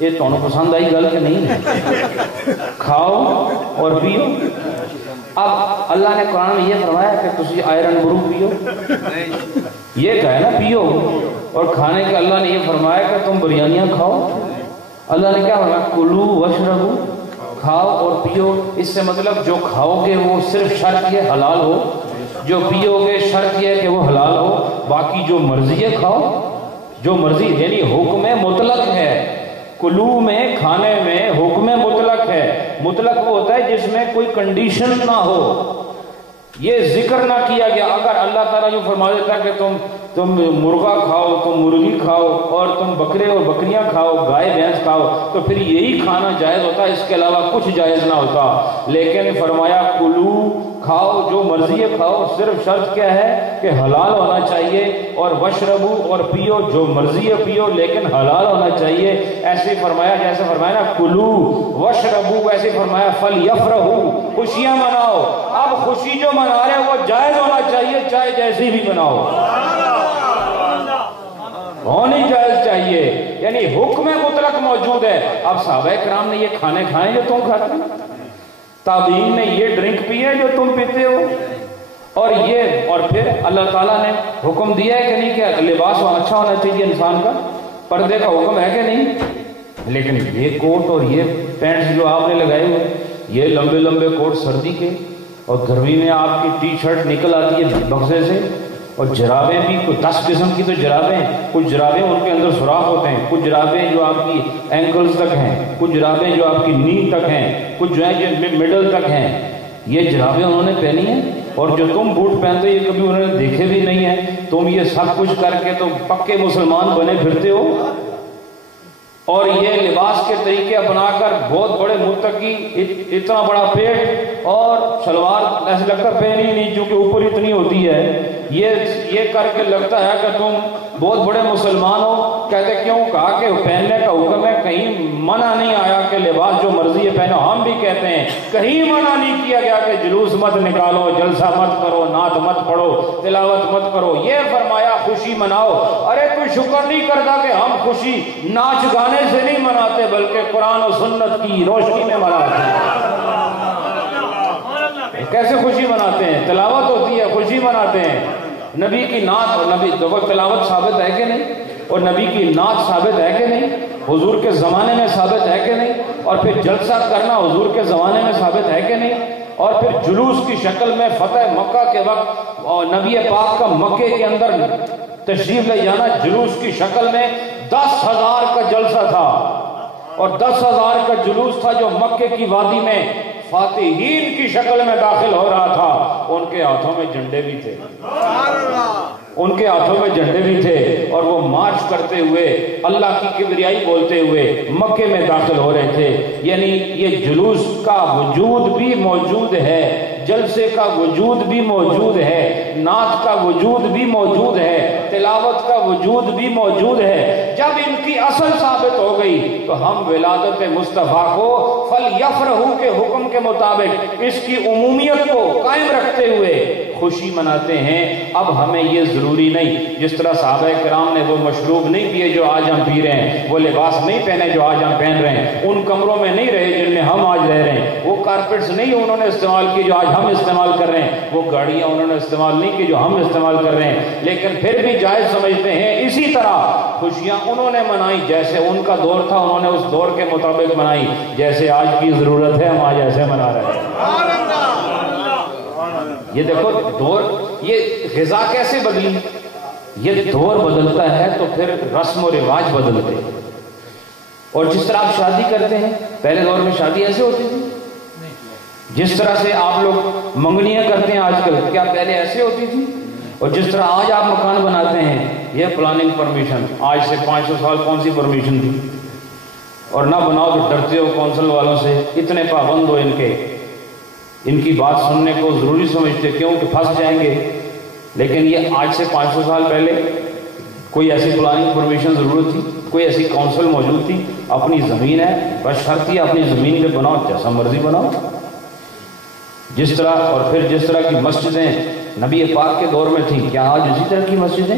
یہ تمہیں پسند آئی گل کہ نہیں ہے؟ کھاؤ اور پیو۔ اب اللہ نے قرآن میں یہ فرمایا کہ تسی آئرن برو پیو، یہ کہا ہے نا پیو، اور کھانے کے اللہ نے یہ فرمایا کہ تم بریانیاں کھاؤ۔ اللہ نے کیا فرمایا؟ کلو وشربو، کھاؤ اور پیو۔ اس سے مطلب جو کھاؤ گے وہ صرف شرط یہ حلال ہو، جو پیو گے شرط یہ کہ وہ حلال ہو، باقی جو مرضی ہے کھاؤ، جو مرضی، یعنی حکم مطلق ہے۔ کلو میں کھانے میں حکم مطلق ہے۔ مطلق وہ ہوتا ہے جس میں کوئی کنڈیشن نہ ہو، یہ ذکر نہ کیا گیا۔ اگر اللہ تعالیٰ جو فرما دیتا کہ تم تم مرغا کھاؤ، تم مرغی کھاؤ، اور تم بکرے اور بکریاں کھاؤ، گائے بھینس کھاؤ، تو پھر یہی کھانا جائز ہوتا، اس کے علاوہ کچھ جائز نہ ہوتا۔ لیکن فرمایا کلو، کھاؤ جو مرضی کھاؤ، صرف شرط کیا ہے کہ حلال ہونا چاہیے، اور وشربو، اور پیو جو مرضی پیو لیکن حلال ہونا چاہیے۔ ایسے فرمایا جیسے فرمایا نا کلو وشربو، ایسے فرمایا فلیفرحو، خوشیاں مناؤ۔ اب خوشی جو منا رہے ہیں وہ جائز ہونا چاہیے، چاہے جیسی بھی مناؤ، ہونی جائز چاہیے، یعنی حکم مطلق موجود ہے۔ اب صحابہ کرام نے یہ کھانے کھائے جو تم کھاتے ہو، تابعین نے یہ ڈرنک پیے جو تم پیتے ہو، اور پھر اللہ تعالیٰ نے حکم دیا ہے کہ نہیں کہ لباس اچھا ہونا چاہیے انسان کا، پردے کا حکم ہے کہ نہیں؟ لیکن یہ کوٹ اور یہ پینٹس جو آپ نے لگائے ہوئے، یہ لمبے لمبے کوٹ سردی کے، اور گرمی میں آپ کی ٹی شرٹ نکل آتی ہے بکسے سے، اور جرابیں بھی کوئی 10 قسم کی تو جرابیں، کچھ جرابیں ان کے اندر سوراخ ہوتے ہیں، کچھ جرابیں جو آپ کی اینکلز تک ہیں، کچھ جرابیں جو آپ کی نی تک ہیں، کچھ جو ہیں جو مڈل تک ہیں، یہ جرابیں انہوں نے پہنی ہیں۔ اور جو تم بوٹ پہنتے ہو یہ کبھی انہوں نے دیکھے بھی نہیں ہیں، تم یہ سب کچھ کر کے تو پکے مسلمان بنے پھرتے ہو، اور یہ لباس کے طریقے اپنا کر بہت بڑے متقی، اتنا بڑا پیٹ اور شلوار ایسے لگتا پہنی ہی نہیں چونکہ اوپر اتنی ہوتی ہے، یہ کر کے لگتا ہے کہ تم بہت بڑے مسلمان ہو۔ کہتے کیوں؟ کہا کہ پہننے کا حکم ہے، کہیں منع نہیں آیا کہ لباس جو مرضی ہے پہنو۔ ہم بھی کہتے ہیں کہیں منع نہیں کیا گیا کہ جلوس مت نکالو، جلسہ مت کرو، نعت مت پڑھو، تلاوت مت کرو، یہ فرمایا خوشی مناؤ۔ ارے کوئی شکر نہیں کرتا کہ ہم خوشی ناچ گانے سے نہیں مناتے بلکہ قرآن و سنت کی روشنی میں مناتے ہیں۔ کیسے خوشی مناتے ہیں؟ تلاوت ہوتی ہے، خوشی مناتے ہیں۔ نبی کی نعت، نبی دیکھو تلاوت ثابت ہے کہ نہیں، اور نبی کی نعت ثابت ہے کہ نہیں، حضور کے زمانے میں ثابت ہے کہ نہیں، اور پھر جلسہ کرنا حضور کے زمانے میں ثابت ہے کہ نہیں، اور پھر جلوس کی شکل میں فتح مکہ کے وقت نبی پاک کا مکے کے اندر تشریف لے جانا جلوس کی شکل میں 10,000 کا جلسہ تھا، اور 10,000 کا جلوس تھا جو مکے کی وادی میں فاتحین کی شکل میں داخل ہو رہا تھا۔ ان کے ہاتھوں میں جھنڈے بھی تھے، ان کے ہاتھوں میں جھنڈے بھی تھے، اور وہ مارچ کرتے ہوئے اللہ کی کبریائی بولتے ہوئے مکے میں داخل ہو رہے تھے۔ یعنی یہ جلوس کا وجود بھی موجود ہے، جلسے کا وجود بھی موجود ہے، نعت کا وجود بھی موجود ہے، تلاوت کا وجود بھی موجود ہے۔ جب ان کی اصل ثابت ہو گئی تو ہم ولادت مصطفیٰ کو فَلْيَفْرَحُوا کے حکم کے مطابق اس کی عمومیت کو قائم رکھتے ہوئے خوشی مناتے ہیں۔ اب ہمیں یہ ضروری نہیں، جس طرح صحابہ کرام نے وہ مشروب نہیں پیے جو آج ہم پی رہے ہیں، وہ لباس نہیں پہنے جو آج ہم پہن رہے ہیں، ان کمروں میں نہیں رہے جن میں ہم آج رہ رہے ہیں، وہ کارپیٹس نہیں انہوں نے استعمال کی جو آج ہم استعمال کر رہے ہیں، وہ گاڑیاں انہوں نے استعمال نہیں کی جو ہم استعمال کر رہے ہیں، لیکن پھر بھی جائز سمجھتے ہیں۔ اسی طرح خوشیاں انہوں نے منائی جیسے ان کا دور تھا، انہوں نے اس دور کے مطابق منائی، جیسے آج کی ضرورت ہے ہم آج ایسے منا رہے ہیں۔ یہ دیکھو دور، یہ غذا کیسے بدلی، یہ دور بدلتا ہے تو پھر رسم و رواج بدلتے ہیں۔ اور جس طرح آپ شادی کرتے ہیں، پہلے دور میں شادی ایسے ہوتی تھی، جس طرح سے آپ لوگ منگنیاں کرتے ہیں آج کل، کیا پہلے ایسے ہوتی تھی؟ اور جس طرح آج آپ مکان بناتے ہیں، یہ پلاننگ پرمیشن، آج سے 500 سال کون سی پرمیشن تھی؟ اور نہ بناؤ تو ڈرتے ہو کونسل والوں سے، اتنے پابند ہو ان کی بات سننے کو ضروری سمجھتے کیوں کہ پھنس جائیں گے۔ لیکن یہ آج سے 500 سال پہلے کوئی ایسی پلاننگ پرمیشن ضرورت تھی؟ کوئی ایسی کونسل موجود تھی؟ اپنی زمین ہے، بس شرط ہی اپنی زمین پہ بناؤ، جیسا مرضی بناؤ۔ جس طرح، اور پھر جس طرح کی مسجدیں نبی پاک کے دور میں تھیں، کیا آج اسی طرح کی مسجدیں؟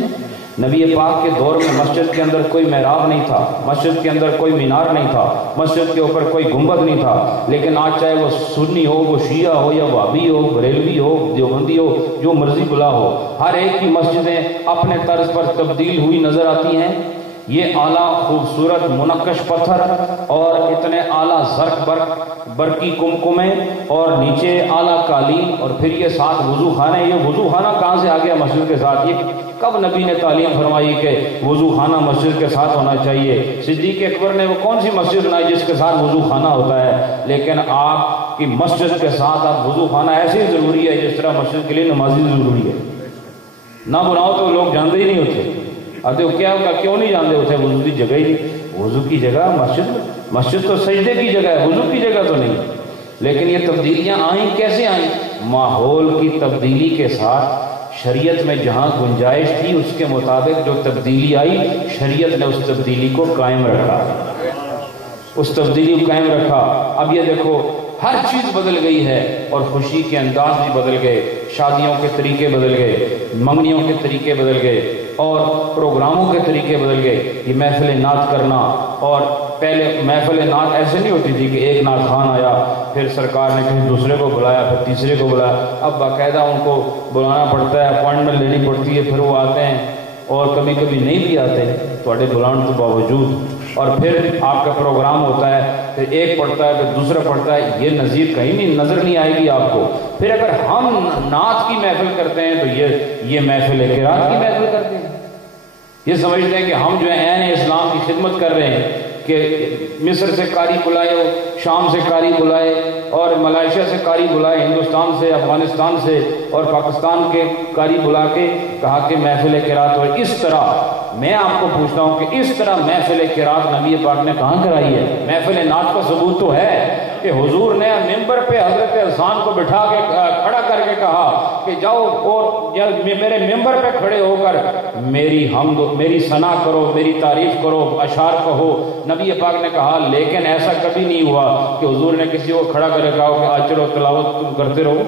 نبی پاک کے دور میں مسجد کے اندر کوئی محراب نہیں تھا، مسجد کے اندر کوئی مینار نہیں تھا، مسجد کے اوپر کوئی گنبد نہیں تھا، لیکن آج چاہے وہ سنی ہو، وہ شیعہ ہو، یا وہابی ہو، بریلوی ہو، دیوبندی ہو، جو مرضی بلا ہو، ہر ایک کی مسجدیں اپنے طرز پر تبدیل ہوئی نظر آتی ہیں۔ یہ اعلیٰ خوبصورت منقش پتھر اور اتنے اعلیٰ زرق برقی کمکمیں، اور نیچے اعلیٰ قالین، اور پھر یہ ساتھ وضو خانے۔ یہ وضو خانہ کہاں سے آ گیا مسجد کے ساتھ؟ یہ کب نبی نے تعلیم فرمائی کہ وضو خانہ مسجد کے ساتھ ہونا چاہیے؟ صدیق اکبر نے وہ کون سی مسجد بنائی جس کے ساتھ وضو خانہ ہوتا ہے؟ لیکن آپ کی مسجد کے ساتھ آپ وضو خانہ ایسے ہی ضروری ہے جس طرح مسجد کے لیے نمازی ضروری ہے۔ نہ بناؤ تو لوگ جانتے ہی نہیں ہوتے، آتے ہو کیا ہوگا، کیوں نہیں جانتے ہوتے؟ وضو کی جگہ ہی نہیں، وضو کی جگہ مسجد تو سجدے کی جگہ ہے، وضو کی جگہ تو نہیں۔ لیکن یہ تبدیلیاں آئیں کیسے آئیں؟ ماحول کی تبدیلی کے ساتھ شریعت میں جہاں گنجائش تھی اس کے مطابق جو تبدیلی آئی، شریعت نے اس تبدیلی کو قائم رکھا، اس تبدیلی کو قائم رکھا۔ اب یہ دیکھو ہر چیز بدل گئی ہے، اور خوشی کے انداز بھی بدل گئے، شادیوں کے طریقے بدل گئے، منگنیوں کے طریقے بدل گئے، اور پروگراموں کے طریقے بدل گئے۔ یہ محفل نعت کرنا، اور پہلے محفل نعت ایسے نہیں ہوتی تھی کہ ایک نعت خان آیا، پھر سرکار نے کہیں دوسرے کو بلایا، پھر تیسرے کو بلایا۔ اب باقاعدہ ان کو بلانا پڑتا ہے، اپوائنٹمنٹ لینی پڑتی ہے، پھر وہ آتے ہیں، اور کبھی کبھی نہیں بھی آتے تھوڑے بلانے کے باوجود، اور پھر آپ کا پروگرام ہوتا ہے، پھر ایک پڑھتا ہے پھر دوسرا پڑھتا ہے، یہ نظیر کہیں نہیں نظر نہیں آئے گی آپ کو۔ پھر اگر ہم نعت کی محفل کرتے ہیں تو یہ محفل قرات کی محفل کرتے ہیں، یہ سمجھتے ہیں کہ ہم جو ہے عین اسلام کی خدمت کر رہے ہیں، کہ مصر سے قاری بلائے ہو، شام سے قاری بلائے، اور ملائیشیا سے قاری بلائے، ہندوستان سے، افغانستان سے اور پاکستان کے قاری بلا کے کہا کہ محفل قرات ہو۔ اس طرح میں آپ کو پوچھتا ہوں کہ اس طرح محفل قرات نبی پاک نے کہاں کرائی ہے؟ محفل نعت کا ثبوت تو ہے کہ حضور نے ممبر پہ حضرت حسان کو بٹھا کے کھڑا کر کے کہا کہ جاؤ اور میرے ممبر پہ کھڑے ہو کر میری حمد، میری ثنا کرو، میری تعریف کرو، اشعار کہو۔ نبی پاک نے کہا، لیکن ایسا کبھی نہیں ہوا کہ حضور نے کسی کو کھڑا کر کے کہا کہ آج چلو تلاوت تم کرتے رہو،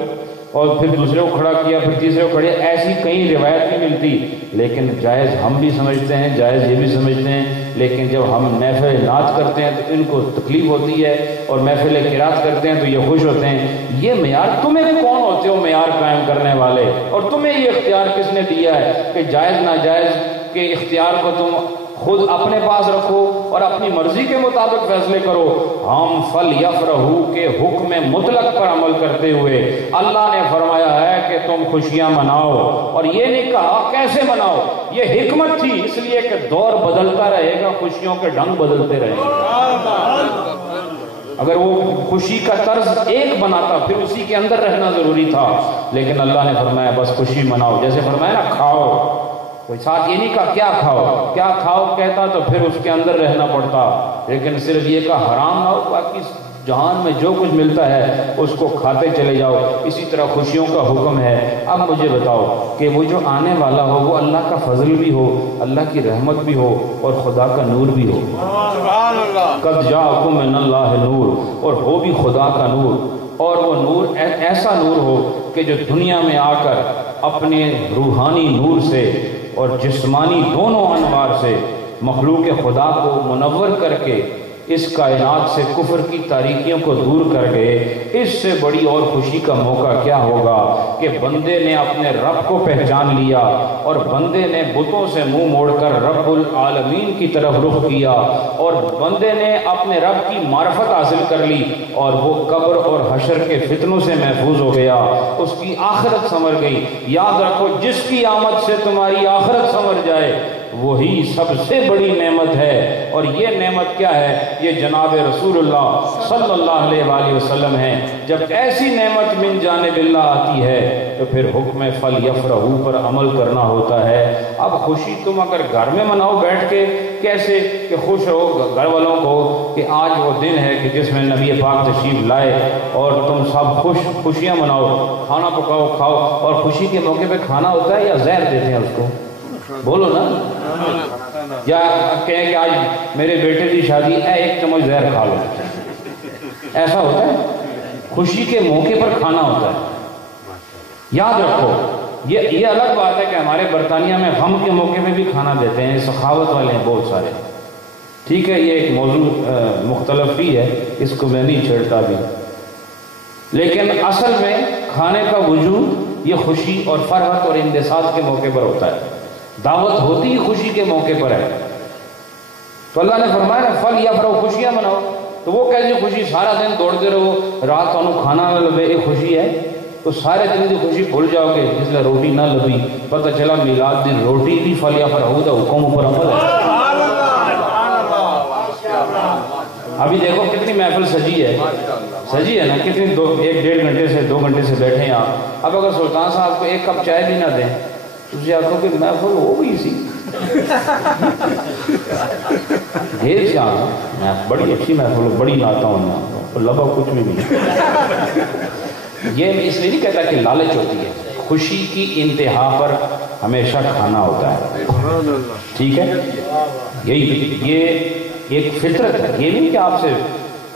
اور پھر دوسرے کو کھڑا کیا، پھر تیسرے کو کھڑے، ایسی کہیں روایت نہیں ملتی۔ لیکن جائز ہم بھی سمجھتے ہیں، جائز یہ بھی سمجھتے ہیں، لیکن جب ہم محفل نعت کرتے ہیں تو ان کو تکلیف ہوتی ہے، اور محفل قرات کرتے ہیں تو یہ خوش ہوتے ہیں۔ یہ معیار تمہیں کون ہوتے ہو معیار قائم کرنے والے؟ اور تمہیں یہ اختیار کس نے دیا ہے کہ جائز ناجائز کے اختیار کو تم خود اپنے پاس رکھو اور اپنی مرضی کے مطابق فیصلے کرو؟ ہم فَلْيَفْرَحُوا کے حکم مطلق پر عمل کرتے ہوئے اللہ نے فرمایا ہے کہ تم خوشیاں مناؤ، اور یہ نہیں کہا کیسے مناؤ، یہ حکمت تھی اس لیے کہ دور بدلتا رہے گا، خوشیوں کے ڈھنگ بدلتے رہیں گے۔ اگر وہ خوشی کا طرز ایک بناتا پھر اسی کے اندر رہنا ضروری تھا، لیکن اللہ نے فرمایا بس خوشی مناؤ۔ جیسے فرمایا نا کھاؤ، کوئی ساتھ یہ نہیں کہا کیا کھاؤ، کیا کھاؤ کہتا تو پھر اس کے اندر رہنا پڑتا، لیکن صرف یہ کہا حرام نہ ہو، باقی جہان میں جو کچھ ملتا ہے اس کو کھاتے چلے جاؤ۔ اسی طرح خوشیوں کا حکم ہے۔ اب مجھے بتاؤ کہ وہ جو آنے والا ہو وہ اللہ کا فضل بھی ہو، اللہ کی رحمت بھی ہو، اور خدا کا نور بھی ہو۔ قد جاءکم من اللہ نور، اور ہو بھی خدا کا نور، اور وہ نور ایسا نور ہو کہ جو دنیا میں آ کر اپنے روحانی نور سے اور جسمانی دونوں انوار سے مخلوق خدا کو منور کر کے اس کائنات سے کفر کی تاریکیوں کو دور کر گئے۔ اس سے بڑی اور خوشی کا موقع کیا ہوگا کہ بندے نے اپنے رب کو پہچان لیا، اور بندے نے بتوں سے منہ موڑ کر رب العالمین کی طرف رخ کیا، اور بندے نے اپنے رب کی معرفت حاصل کر لی، اور وہ قبر اور حشر کے فتنوں سے محفوظ ہو گیا، اس کی آخرت سنور گئی۔ یاد رکھو جس کی آمد سے تمہاری آخرت سنور جائے وہی سب سے بڑی نعمت ہے، اور یہ نعمت کیا ہے؟ یہ جناب رسول اللہ صلی اللہ علیہ وآلہ وسلم ہے۔ جب ایسی نعمت من جانب اللہ آتی ہے تو پھر حکم فَلْيَفْرَحُوا پر عمل کرنا ہوتا ہے۔ اب خوشی تم اگر گھر میں مناؤ بیٹھ کے، کیسے کہ خوش ہو گھر والوں کو کہ آج وہ دن ہے کہ جس میں نبی پاک تشریف لائے، اور تم سب خوشیاں مناؤ، کھانا پکاؤ، کھاؤ۔ اور خوشی کے موقع پہ کھانا ہوتا ہے یا زہر دیتے ہیں اس کو؟ بولو نا، یا کہیں کہ آج میرے بیٹے کی شادی ہے، ایک چمچ زہر کھا لو، ایسا ہوتا ہے؟ خوشی کے موقع پر کھانا ہوتا ہے۔ یاد رکھو یہ الگ بات ہے کہ ہمارے برطانیہ میں غم کے موقع میں بھی کھانا دیتے ہیں، سخاوت والے ہیں بہت سارے، ٹھیک ہے، یہ ایک موضوع مختلف بھی ہے، اس کو میں نہیں چھیڑتا بھی، لیکن اصل میں کھانے کا وجود یہ خوشی اور فرحت اور اندساط کے موقع پر ہوتا ہے۔ دعوت ہوتی ہی خوشی کے موقع پر ہے۔ تو اللہ نے فرمایا نا فَلْيَفْرَحُوا، خوشیاں مناؤ۔ تو وہ کیسی خوشی؟ سارا دن دوڑتے رہو، رات کو کھانا نہ لبے، ایک خوشی ہے؟ تو سارے دن کی خوشی بھول جاؤ گے جس لئے روٹی نہ لبی، پتہ چلا میلاد دن روٹی بھی فَلْيَفْرَحُوا دا حکم اوپر عمل ہے۔ ابھی دیکھو کتنی محفل سجی ہے نا، کتنی ایک ڈیڑھ گھنٹے سے 2 گھنٹے سے بیٹھے ہیں آپ۔ اب اگر سلطان صاحب کو ایک کپ چائے بھی نہ دیں تسی آخو کہ محفل ہو گئی سی ڈھیر سے آنا میں بڑی اچھی محفل بڑی ناتا ہوں لبا کچھ بھی نہیں. یہ میں اس لیے نہیں کہتا کہ لالچ ہوتی ہے. خوشی کی انتہا پر ہمیشہ کھانا ہوتا ہے. ٹھیک ہے, یہ ایک فطرت ہے. یہ نہیں کہ آپ سے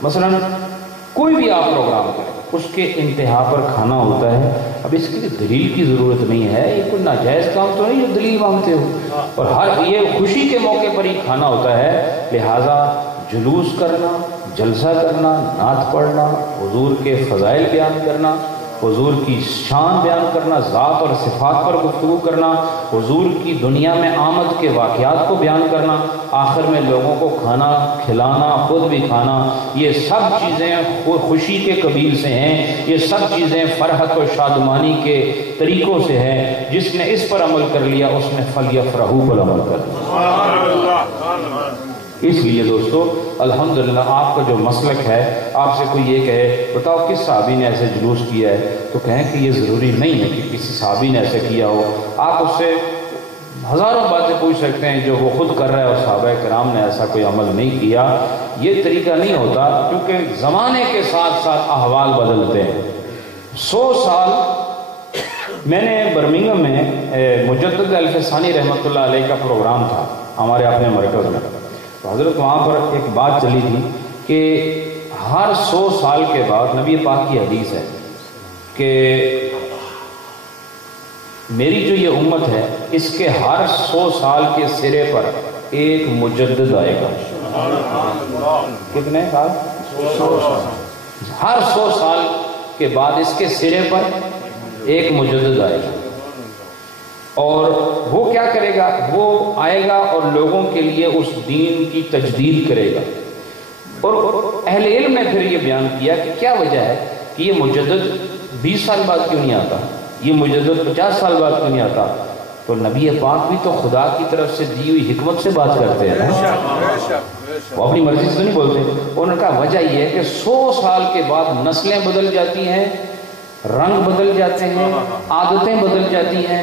مثلا کوئی بھی آپ پروگرام کریں اس کے انتہا پر کھانا ہوتا ہے. اب اس کی دلیل کی ضرورت نہیں ہے. یہ کوئی ناجائز کام تو نہیں جو دلیل مانگتے ہو. اور ہر یہ خوشی کے موقع پر ہی کھانا ہوتا ہے. لہٰذا جلوس کرنا, جلسہ کرنا, نعت پڑھنا, حضور کے فضائل بیان کرنا, حضور کی شان بیان کرنا, ذات اور صفات پر گفتگو کرنا, حضور کی دنیا میں آمد کے واقعات کو بیان کرنا, آخر میں لوگوں کو کھانا کھلانا, خود بھی کھانا, یہ سب چیزیں خوشی کے قبیل سے ہیں. یہ سب چیزیں فرحت و شادمانی کے طریقوں سے ہیں. جس نے اس پر عمل کر لیا اس نے فلیفرحوا پر عمل کر لیا. اس لیے دوستو الحمدللہ آپ کا جو مسلک ہے, آپ سے کوئی یہ کہے بتاؤ کس صحابی نے ایسے جلوس کیا ہے, تو کہیں کہ یہ ضروری نہیں ہے کہ کسی صحابی نے ایسے کیا ہو. آپ اس سے ہزاروں باتیں پوچھ سکتے ہیں جو وہ خود کر رہا ہے اور صحابہ کرام نے ایسا کوئی عمل نہیں کیا. یہ طریقہ نہیں ہوتا, کیونکہ زمانے کے ساتھ ساتھ احوال بدلتے ہیں. 100 سال میں نے برمنگھم میں مجدد الف ثانی رحمۃ اللہ علیہ کا پروگرام تھا ہمارے اپنے مرکز میں. تو حضرت وہاں پر ایک بات چلی تھی کہ ہر 100 سال کے بعد نبی پاک کی حدیث ہے کہ میری جو یہ امت ہے اس کے ہر 100 سال کے سرے پر ایک مجدد آئے گا. کتنے سال؟ 100 سال. ہر 100 سال کے بعد اس کے سرے پر ایک مجدد آئے گا. اور وہ کیا کرے گا؟ وہ آئے گا اور لوگوں کے لیے اس دین کی تجدید کرے گا. اور اہل علم نے پھر یہ بیان کیا کہ کیا وجہ ہے کہ یہ مجدد 20 سال بعد کیوں نہیں آتا, یہ مجدد 50 سال بعد کیوں نہیں آتا. تو نبی پاک بھی تو خدا کی طرف سے دی ہوئی حکمت سے بات کرتے ہیں, وہ اپنی مرضی سے نہیں بولتے. انہوں نے کہا وجہ یہ ہے کہ 100 سال کے بعد نسلیں بدل جاتی ہیں, رنگ بدل جاتے ہیں, عادتیں بدل جاتی ہیں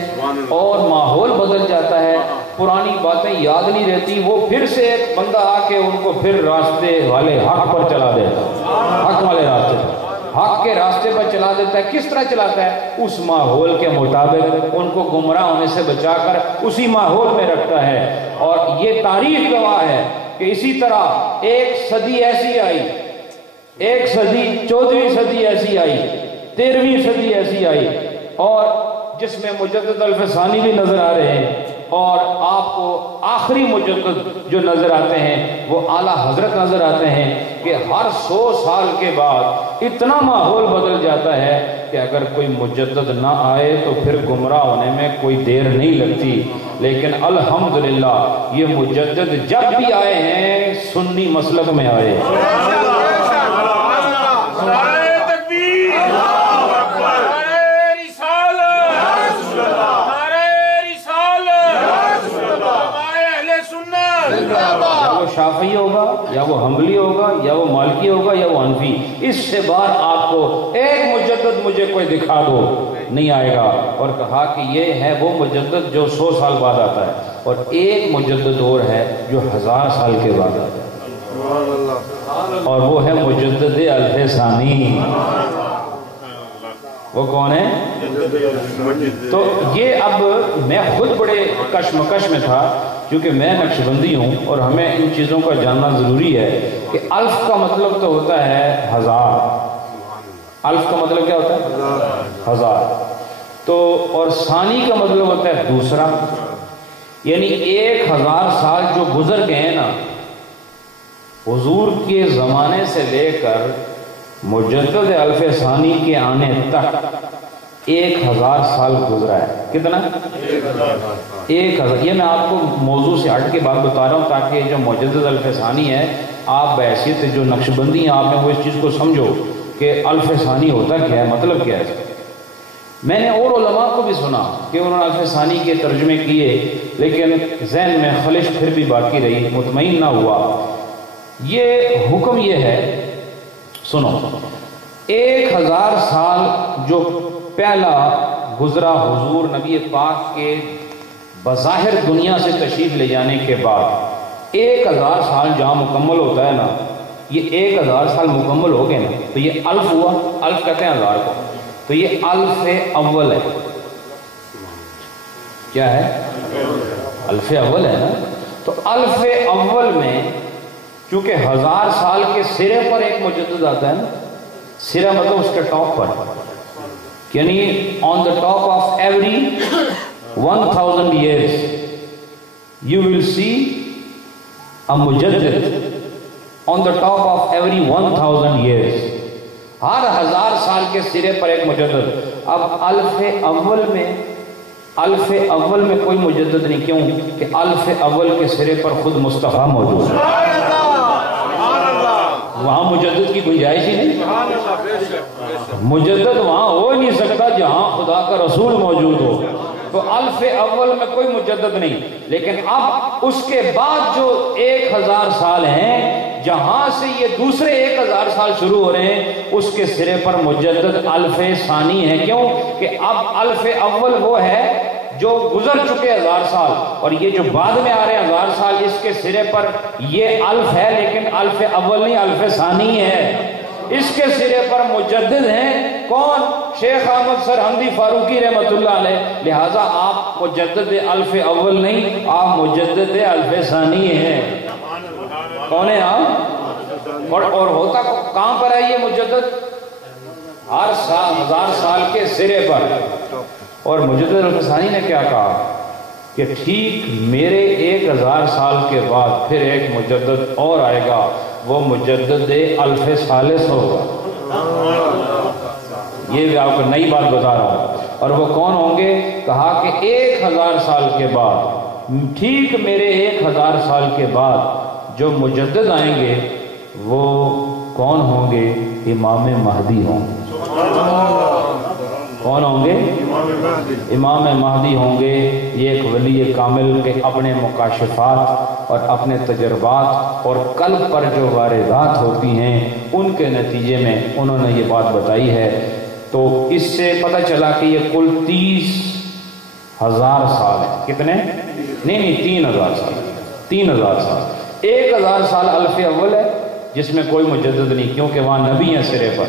اور ماحول بدل جاتا ہے. پرانی باتیں یاد نہیں رہتی. وہ پھر سے ایک بندہ آ کے ان کو پھر راستے والے حق پر چلا دیتا ہے, حق والے راستے پر, حق کے راستے پر چلا دیتا ہے. کس طرح چلاتا ہے؟ اس ماحول کے مطابق ان کو گمراہ ہونے سے بچا کر اسی ماحول میں رکھتا ہے. اور یہ تاریخ گواہ ہے کہ اسی طرح ایک صدی ایسی آئی, ایک صدی 14ویں صدی ایسی آئی, 13ویں صدی ایسی آئی, اور جس میں مجدد الف ثانی بھی نظر آ رہے ہیں. اور آپ کو آخری مجدد جو نظر آتے ہیں وہ اعلیٰ حضرت نظر آتے ہیں کہ ہر 100 سال کے بعد اتنا ماحول بدل جاتا ہے کہ اگر کوئی مجدد نہ آئے تو پھر گمراہ ہونے میں کوئی دیر نہیں لگتی. لیکن الحمدللہ یہ مجدد جب بھی آئے ہیں سنی مسلک میں آئے. یا وہ شافعی ہوگا یا وہ حنبلی ہوگا یا وہ مالکی ہوگا یا وہ حنفی, اس سے بعد آپ کو ایک مجدد مجھے کوئی دکھا دو نہیں آئے گا. اور کہا کہ یہ ہے وہ مجدد جو 100 سال بعد آتا ہے, اور ایک مجدد اور ہے جو 1000 سال کے بعد آتا ہے, اور وہ ہے مجدد الف ثانی. وہ کون ہے؟ تو یہ اب میں خود بڑے کشمکش میں تھا کیونکہ میں نقشبندی ہوں اور ہمیں ان چیزوں کا جاننا ضروری ہے کہ الف کا مطلب تو ہوتا ہے 1000. الف کا مطلب کیا ہوتا ہے؟ 1000. تو اور ثانی کا مطلب ہوتا ہے دوسرا, یعنی 1000 سال جو گزر گئے ہیں نا حضور کے زمانے سے لے کر مجدد الف ثانی کے آنے تک 1000 سال گزرا ہے. کتنا؟ 1000. یہ میں آپ کو موضوع سے ہٹ کے بات بتا رہا ہوں تاکہ جو مجدد الف ثانی ہے آپ بحیثیت جو نقشبندی ہیں آپ نے وہ اس چیز کو سمجھو کہ الف ثانی ہوتا کیا ہے, مطلب کیا ہے. میں نے اور علماء کو بھی سنا کہ انہوں نے الف ثانی کے ترجمے کیے لیکن ذہن میں خلش پھر بھی باقی رہی, مطمئن نہ ہوا. یہ حکم یہ ہے, سنو, 1000 سال جو پہلا گزرا حضور نبی پاک کے بظاہر دنیا سے تشریف لے جانے کے بعد 1000 سال جہاں مکمل ہوتا ہے نا، یہ 1000 سال مکمل ہو گئے نا تو یہ الف ہوا، الف کہتے ہیں 1000 کو، تو یہ الف اول ہے. کیا ہے؟ الف اول ہے نا. تو الف اول میں چونکہ 1000 سال کے سرے پر ایک مجدد آتا ہے نا، سرا مطلب اس کے ٹاپ پر، یعنی on the top of every 1000 years you will see a mujaddid on the top of every 1000 years. ہر 1000 سال کے سرے پر ایک مجدد. اب الف اول میں کوئی مجدد نہیں. کیوں کہ الف اول کے سرے پر خود مصطفیٰ موجود ہے. وہاں مجدد کی گنجائش ہی نہیں. مجدد وہاں ہو نہیں سکتا جہاں خدا کا رسول موجود ہو. تو الف اول میں کوئی مجدد نہیں. لیکن اب اس کے بعد جو 1000 سال ہیں، جہاں سے یہ دوسرے 1000 سال شروع ہو رہے ہیں، اس کے سرے پر مجدد الف ثانی ہے. کیوں کہ اب الف اول وہ ہے جو گزر چکے 1000 سال، اور یہ جو بعد میں آ رہے ہیں 1000 سال، اس کے سرے پر یہ الف ہے، لیکن الف اول نہیں، الف ثانی ہے. اس کے سرے پر مجدد ہیں کون؟ شیخ احمد سرہندی فاروقی رحمۃ اللہ علیہ. لہٰذا آپ مجدد الف اول نہیں، آپ مجدد الف ثانی ہیں. کون ہے آپ؟ اور ہوتا کہاں پر ہے یہ مجدد؟ ہر 1000 سال کے سرے پر. اور مجدد الف ثانی نے کیا کہا کہ ٹھیک میرے 1000 سال کے بعد پھر ایک مجدد اور آئے گا، وہ مجدد الف ثالث ہوگا. یہ بھی آپ کو نئی بات بتا رہا ہوں. اور وہ کون ہوں گے؟ کہا کہ 1000 سال کے بعد، ٹھیک میرے 1000 سال کے بعد جو مجدد آئیں گے وہ کون ہوں گے؟ امام مہدی ہوں گے. کون ہوں گے؟ امام مہدی ہوں گے. یہ ایک ولی کامل کے اپنے مکاشفات اور اپنے تجربات اور قلب پر جو واردات ہوتی ہیں ان کے نتیجے میں انہوں نے یہ بات بتائی ہے. تو اس سے پتہ چلا کہ یہ کل 30,000 سال ہے. کتنے؟ نہیں 3000 سال. 3000 سال. 1000 سال الف اول ہے جس میں کوئی مجدد نہیں، کیونکہ وہاں نبی ہیں سرے پر.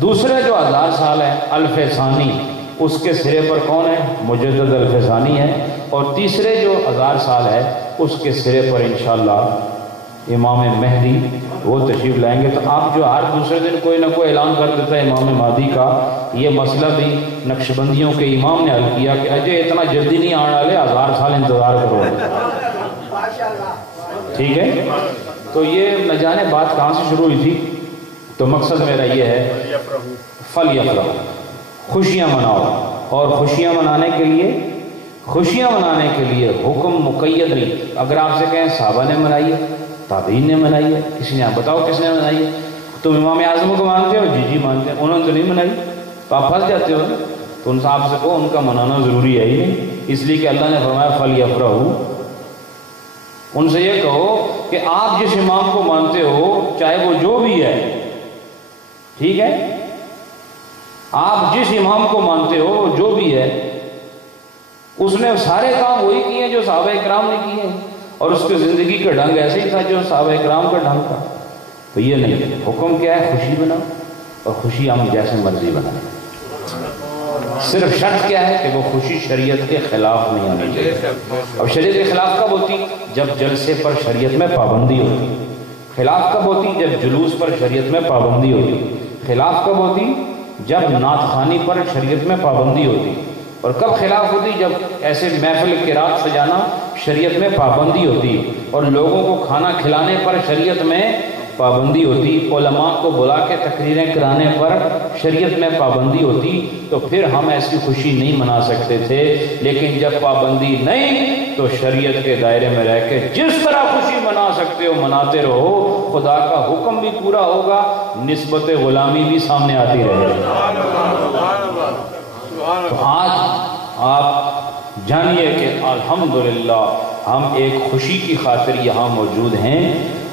دوسرے جو 1000 سال ہے الف ثانی، اس کے سرے پر کون ہے؟ مجدد الف ثانی ہے. اور تیسرے جو 1000 سال ہے اس کے سرے پر انشاءاللہ امام مہدی وہ تشریف لائیں گے. تو آپ جو ہر دوسرے دن کوئی نہ کوئی اعلان کر دیتا ہے امام مہدی کا، یہ مسئلہ بھی نقشبندیوں کے امام نے حل کیا کہ اجے اتنا جلدی نہیں آنے والے، 1000 سال انتظار کرو. ٹھیک ہے. تو یہ نہ جانے بات کہاں سے شروع ہوئی تھی. تو مقصد میرا یہ ہے فَلْيَفْرَحُوا، خوشیاں مناؤ. اور خوشیاں منانے کے لیے حکم مقید نہیں. اگر آپ سے کہیں صحابہ نے منائی ہے، تابعین نے منائی ہے، کسی نے، آپ بتاؤ کس نے منائی ہے؟ تم امام اعظم کو مانتے ہو؟ جی مانتے ہیں. انہوں نے تو نہیں منائی، تو آپ پھنس جاتے ہو. تو ان صاحب سے کہو ان کا منانا ضروری ہے ہی نہیں، اس لیے کہ اللہ نے فرمایا فَلْيَفْرَحُوا. ان سے یہ کہو کہ آپ جس امام کو مانتے ہو چاہے وہ جو بھی ہے، ٹھیک ہے، آپ جس امام کو مانتے ہو جو بھی ہے، اس نے سارے کام وہی کیے ہیں جو صحابہ اکرام نے کیے ہیں، اور اس کی زندگی کا ڈھنگ ایسے ہی تھا جو صحابہ اکرام کا ڈھنگ تھا. تو یہ نہیں. حکم کیا ہے؟ خوشی بناؤ، اور خوشی ہم جیسے مرضی بنائیں. صرف شرط کیا ہے کہ وہ خوشی شریعت کے خلاف نہیں ہونی چاہیے. اور شریعت کے خلاف کب ہوتی؟ جب جلسے پر شریعت میں پابندی ہوتی. خلاف کب ہوتی؟ جب جلوس پر شریعت میں پابندی ہوتی. خلاف کب ہوتی؟ جب نعت خوانی پر شریعت میں پابندی ہوتی. اور کب خلاف ہوتی؟ جب ایسے محفل قرات سجانا شریعت میں پابندی ہوتی، اور لوگوں کو کھانا کھلانے پر شریعت میں پابندی ہوتی، علماء کو بلا کے تقریریں کرانے پر شریعت میں پابندی ہوتی. تو پھر ہم ایسی خوشی نہیں منا سکتے تھے. لیکن جب پابندی نہیں تو شریعت کے دائرے میں رہ کے جس طرح خوشی منا سکتے ہو مناتے رہو. خدا کا حکم بھی پورا ہوگا، نسبت غلامی بھی سامنے آتی رہے گی. تو آج آپ جانیے کہ الحمدللہ ہم ایک خوشی کی خاطر یہاں موجود ہیں،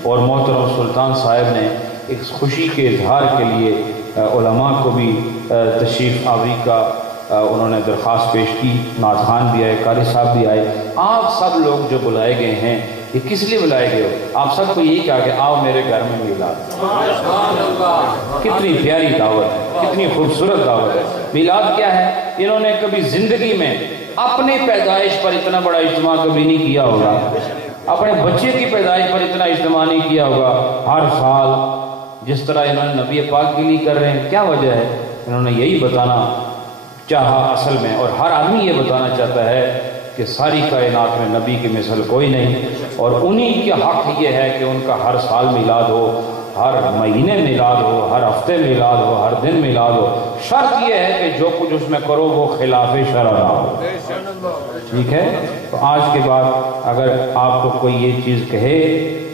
اور محترم سلطان صاحب نے اس خوشی کے اظہار کے لیے علماء کو بھی تشریف آوری کا انہوں نے درخواست پیش کی، نعت خوان بھی آئے، قاری صاحب بھی آئے، آپ سب لوگ جو بلائے گئے ہیں یہ کس لیے بلائے گئے ہو؟ آپ سب کو یہی کہا کہ آؤ میرے گھر میں میلاد۔ کتنی پیاری دعوت ہے، کتنی خوبصورت دعوت ہے۔ میلاد کیا ہے؟ انہوں نے کبھی زندگی میں اپنے پیدائش پر اتنا بڑا اجتماع کبھی نہیں کیا ہوگا، اپنے بچے کی پیدائش پر اتنا اجتماع نہیں کیا ہوگا۔ ہر سال جس طرح انہوں نے نبی پاک کے لیے کر رہے ہیں، کیا وجہ ہے؟ انہوں نے یہی بتانا چاہا اصل میں، اور ہر آدمی یہ بتانا چاہتا ہے کہ ساری کائنات میں نبی کی مثل کوئی نہیں، اور انہی کے حق یہ ہے کہ ان کا ہر سال میلاد ہو، ہر مہینے میلاد ہو، ہر ہفتے میلاد ہو، ہر دن میلاد ہو۔ شرط یہ ہے کہ جو کچھ اس میں کرو وہ خلاف شرع نہ ہو۔ ٹھیک ہے؟ تو آج کے بعد اگر آپ کو کوئی یہ چیز کہے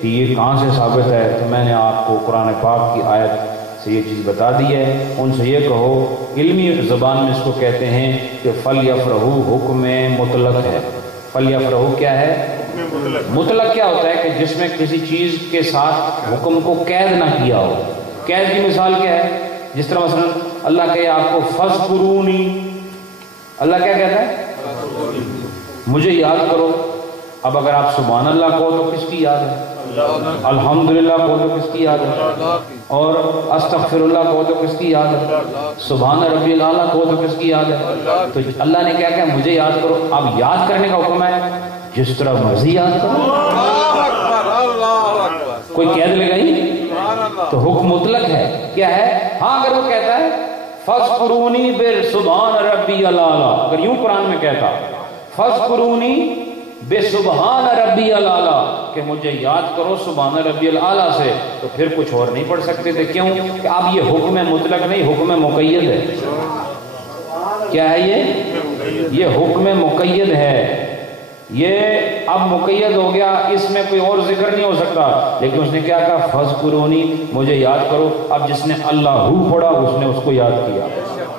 کہ یہ کہاں سے ثابت ہے، تو میں نے آپ کو قرآن پاک کی آیت سے یہ چیز بتا دی ہے۔ ان سے یہ کہو، علمی زبان میں اس کو کہتے ہیں کہ فَلْيَفْرَحُوا حکم مطلق ہے۔ فَلْيَفْرَحُوا کیا ہے؟ مطلق کیا ہوتا ہے؟ کہ جس میں کسی چیز کے ساتھ حکم کو قید نہ کیا ہو۔ قید کی مثال کیا ہے؟ جس طرح مثلا اللہ کہے آپ کو فَاذْكُرُونِی، اللہ کیا کہتا ہے؟ مجھے یاد کرو۔ اب اگر آپ سبحان اللہ کہو تو کس کی یاد ہے؟ الحمدللہ کہو تو کس کی یاد ہے؟ اور استغفر اللہ کہو تو کس کی یاد ہے؟ سبحان ربی الاعلیٰ کہو تو کس کی یاد ہے؟ تو اللہ نے کیا کہا؟ مجھے یاد کرو۔ اب یاد کرنے کا حکم ہے جس طرح مرضی یاد کرو، کوئی قید لگائی تو حکم مطلق ہے۔ کیا ہے؟ ہاں اگر وہ کہتا ہے فَاذْكُرُونِی بِسُبْحَانَ رَبِّیَ الْأَعْلَىٰ، اگر یوں قرآن میں کہتا فَاذْكُرُونِی بِسُبْحَانَ رَبِّیَ الْأَعْلَىٰ کہ مجھے یاد کرو سبحان ربی الاعلیٰ سے، تو پھر کچھ اور نہیں پڑھ سکتے تھے۔ کیوں؟ کہ اب یہ حکم مطلق نہیں، حکم مقید ہے۔ کیا ہے یہ حکم مقید ہے۔ یہ اب مقید ہو گیا، اس میں کوئی اور ذکر نہیں ہو سکتا۔ لیکن اس نے کیا کہا؟ فَاذْكُرُونِی، مجھے یاد کرو۔ اب جس نے اللہ پڑھا اس نے اس کو یاد کیا،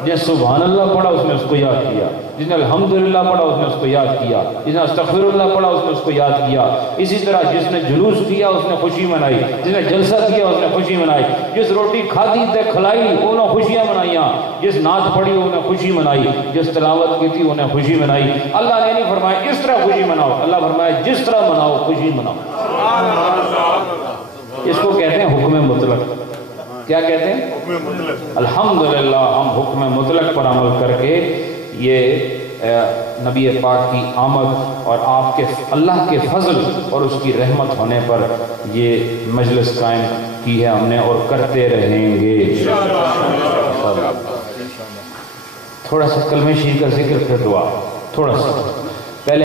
جس سبحان اللہ پڑھا اس نے اس کو یاد کیا، جس نے الحمدللہ پڑھا اس نے اس کو یاد کیا، جس نے استغفر اللہ پڑھا اس نے اس کو یاد کیا۔ اسی طرح جس نے جلوس کیا اس نے خوشی منائی، جس نے جلسہ کیا اس نے خوشی منائی، جس روٹی کھادی تے کھلائی انہوں نے خوشیاں منائیاں، جس نعت پڑھی انہوں نے خوشی منائی، جس تلاوت کی تھی انہیں خوشی منائی۔ اللہ نے نہیں فرمایا اس طرح خوشی مناؤ، اللہ فرمایا جس طرح مناؤ خوشی مناؤ۔ اس کو کہتے ہیں حکم مطلق۔ کیا کہتے ہیں؟ الحمدللہ ہم حکم مطلق پر عمل کر کے یہ نبی پاک کی آمد اور آپ کے اللہ کے فضل اور اس کی رحمت ہونے پر یہ مجلس قائم کی ہے ہم نے، اور کرتے رہیں گے۔ تھوڑا سا کلمہ شریف کا ذکر پھر دعا، تھوڑا سا پہلے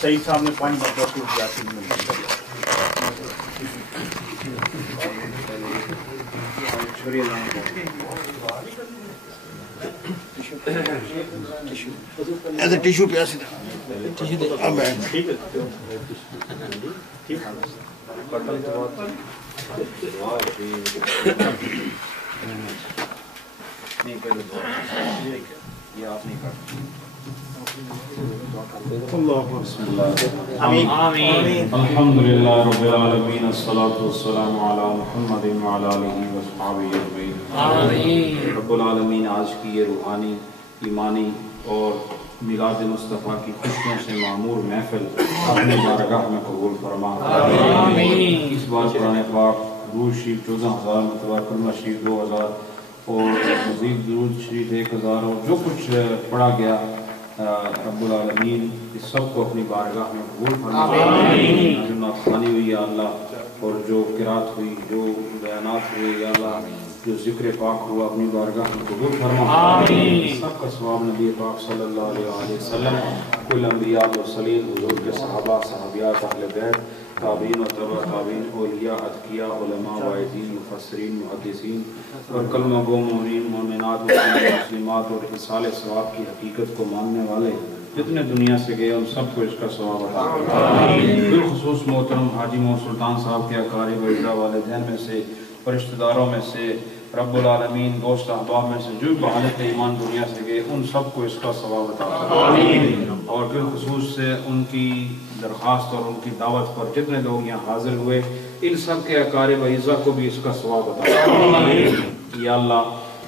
سعید صاحب نے پوائنٹ کیا ایسے ٹیشو پہ ایسے الحمد للہ رب العالمین الصلاۃ والسلام علی محمد وعلی آلہ وصحبہ اجمعین. رب العالمین آج کی یہ روحانی ایمانی اور میلاد مصطفیٰ کی خوشیوں سے معمور محفل اپنے بارگاہ میں قبول فرما. اس بار قرآن پاک درود شریف 14,000 مرتبہ، کلمہ شریف 2,000 اور مزید درود شریف 1,000 اور جو کچھ پڑھا گیا رب العالمین اس سب کو اپنی بارگاہ میں قبول فرما. جو نعتخوانی ہوئی یا اللہ اور جو قرات ہوئی، جو بیانات ہوئے یا اللہ، جو ذکر پاک ہوا اپنی بارگاہ میں قبول فرما. سب کا ثواب نبی پاک صلی اللہ علیہ وسلم، کل انبیاء و صلیل، حضور کے صحابہ، صحابیات، اہل بیت، تابعین و تبع تابعین، اولیاء، اتقیاء، علماء، واعظین، مفسرین، محدثین اور کلمہ گو مومنین، مومنات، مسلمات اور اصال ثواب کی حقیقت کو ماننے والے جتنے دنیا سے گئے ان سب کو اس کا ثواب عطا فرمائے. بالخصوص محترم حاجی محمد سلطان صاحب کے اقارب و اعزاء والدین میں سے اور رشتہ داروں میں سے، رب العالمین دوست احباب میں سے جو بحالت ایمان دنیا سے گئے ان سب کو اس کا ثواب عطا فرمائے. اور بالخصوص سے ان کی درخواست اور ان کی دعوت پر جتنے لوگ یہاں حاضر ہوئے ان سب کے اقارب و اعزاء کو بھی اس کا ثواب عطا فرمائے. یا اللہ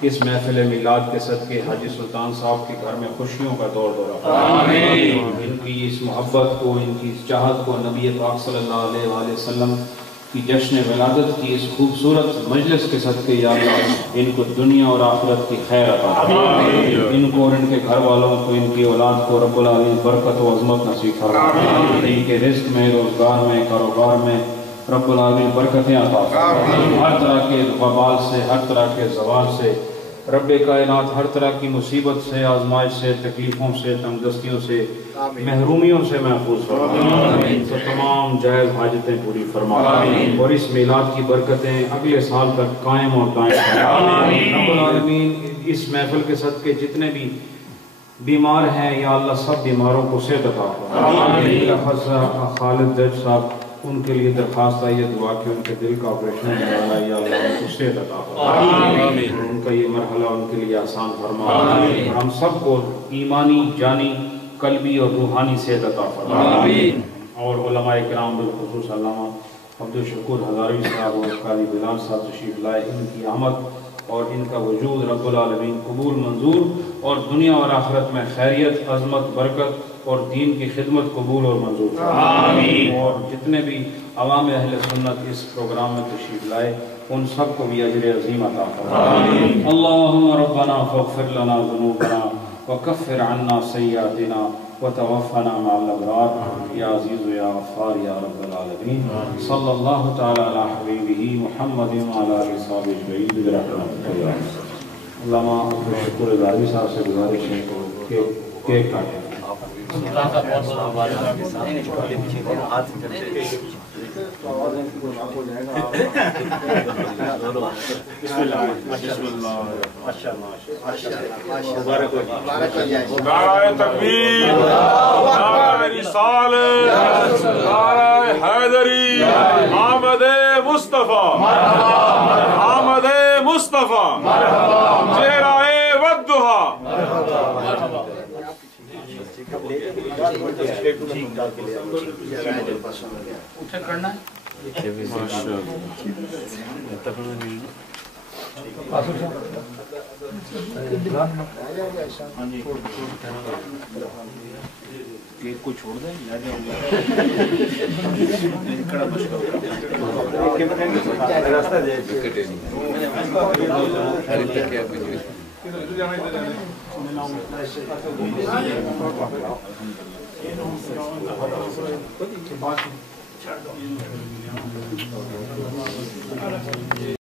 اس محفل میلاد کے صدقے حاجی سلطان صاحب کے گھر میں خوشیوں کا دور دورہ، ان کی اس محبت کو، ان کی اس چاہت کو، نبی پاک صلی اللہ علیہ وآلہ وسلم کی جشن ولادت کی اس خوبصورت مجلس کے صدقے یا اللہ ان کو دنیا اور آخرت کی خیر عطا فرمائے. ان کو اور ان کے گھر والوں کو، ان کی اولاد کو رب العالمین برکت و عظمت نصیب فرمائے. ان کے رزق میں، روزگار میں، کاروبار میں رب العالمین برکتیں عطا فرمائے. ہر طرح کے وبال سے، ہر طرح کے زوال سے، رب کائنات ہر طرح کی مصیبت سے، آزمائش سے، تکلیفوں سے، تنگ دستیوں سے، محرومیوں سے محفوظ فرما. تو تمام جائز حاجتیں پوری فرما اور اس میلاد کی برکتیں اگلے سال تک قائم اور دائم فرما. رب العالمین اس محفل کے صدقے جتنے بھی بیمار ہیں یا اللہ سب بیماروں کو صحت عطا فرما. خالد جج صاحب ان کے لیے درخواست آئی ہے دعا کہ ان کے دل کا آپریشن ہوا ہے یا اللہ ان کو صحت عطا فرما. ان کا یہ مرحلہ ان کے لیے آسان فرما. ہم سب کو ایمانی، جانی، قلبی اور روحانی صحت عطا فرما. اور علماء کرام بالخصوص علامہ عبدالشکور ہزاروی صاحب اور قاضی بلال صاحب تشریف لائے، ان کی آمد اور ان کا وجود رب العالمین قبول منظور اور دنیا اور آخرت میں خیریت، عظمت، برکت اور دین کی خدمت قبول اور منظور. اور جتنے بھی عوام اہل سنت اس پروگرام میں تشریف لائے ان سب کو بھی اجر عظیم عطا فرمائے. اللہم ربنا فاغفر لنا ذنوبنا وکفر عنا سیئاتنا وتوفنا مع الابرار یا عزیز یا غفار یا رب العالمین. صلی اللہ تعالی علی حبیبہ محمد وعلی آلہ وصحبہ اجمعین برحمتک یا ارحم. علامہ عبدالشکور ہزاروی صاحب سے گزارش ہے کہ کیک کاٹیں. نعرہ تکبیر، نعرہ رسالت، نعرہ حیدری، آمد مصطفیٰ، آمد مصطفیٰ، چہرہ والضحیٰ. کیک کو چھوڑ دیں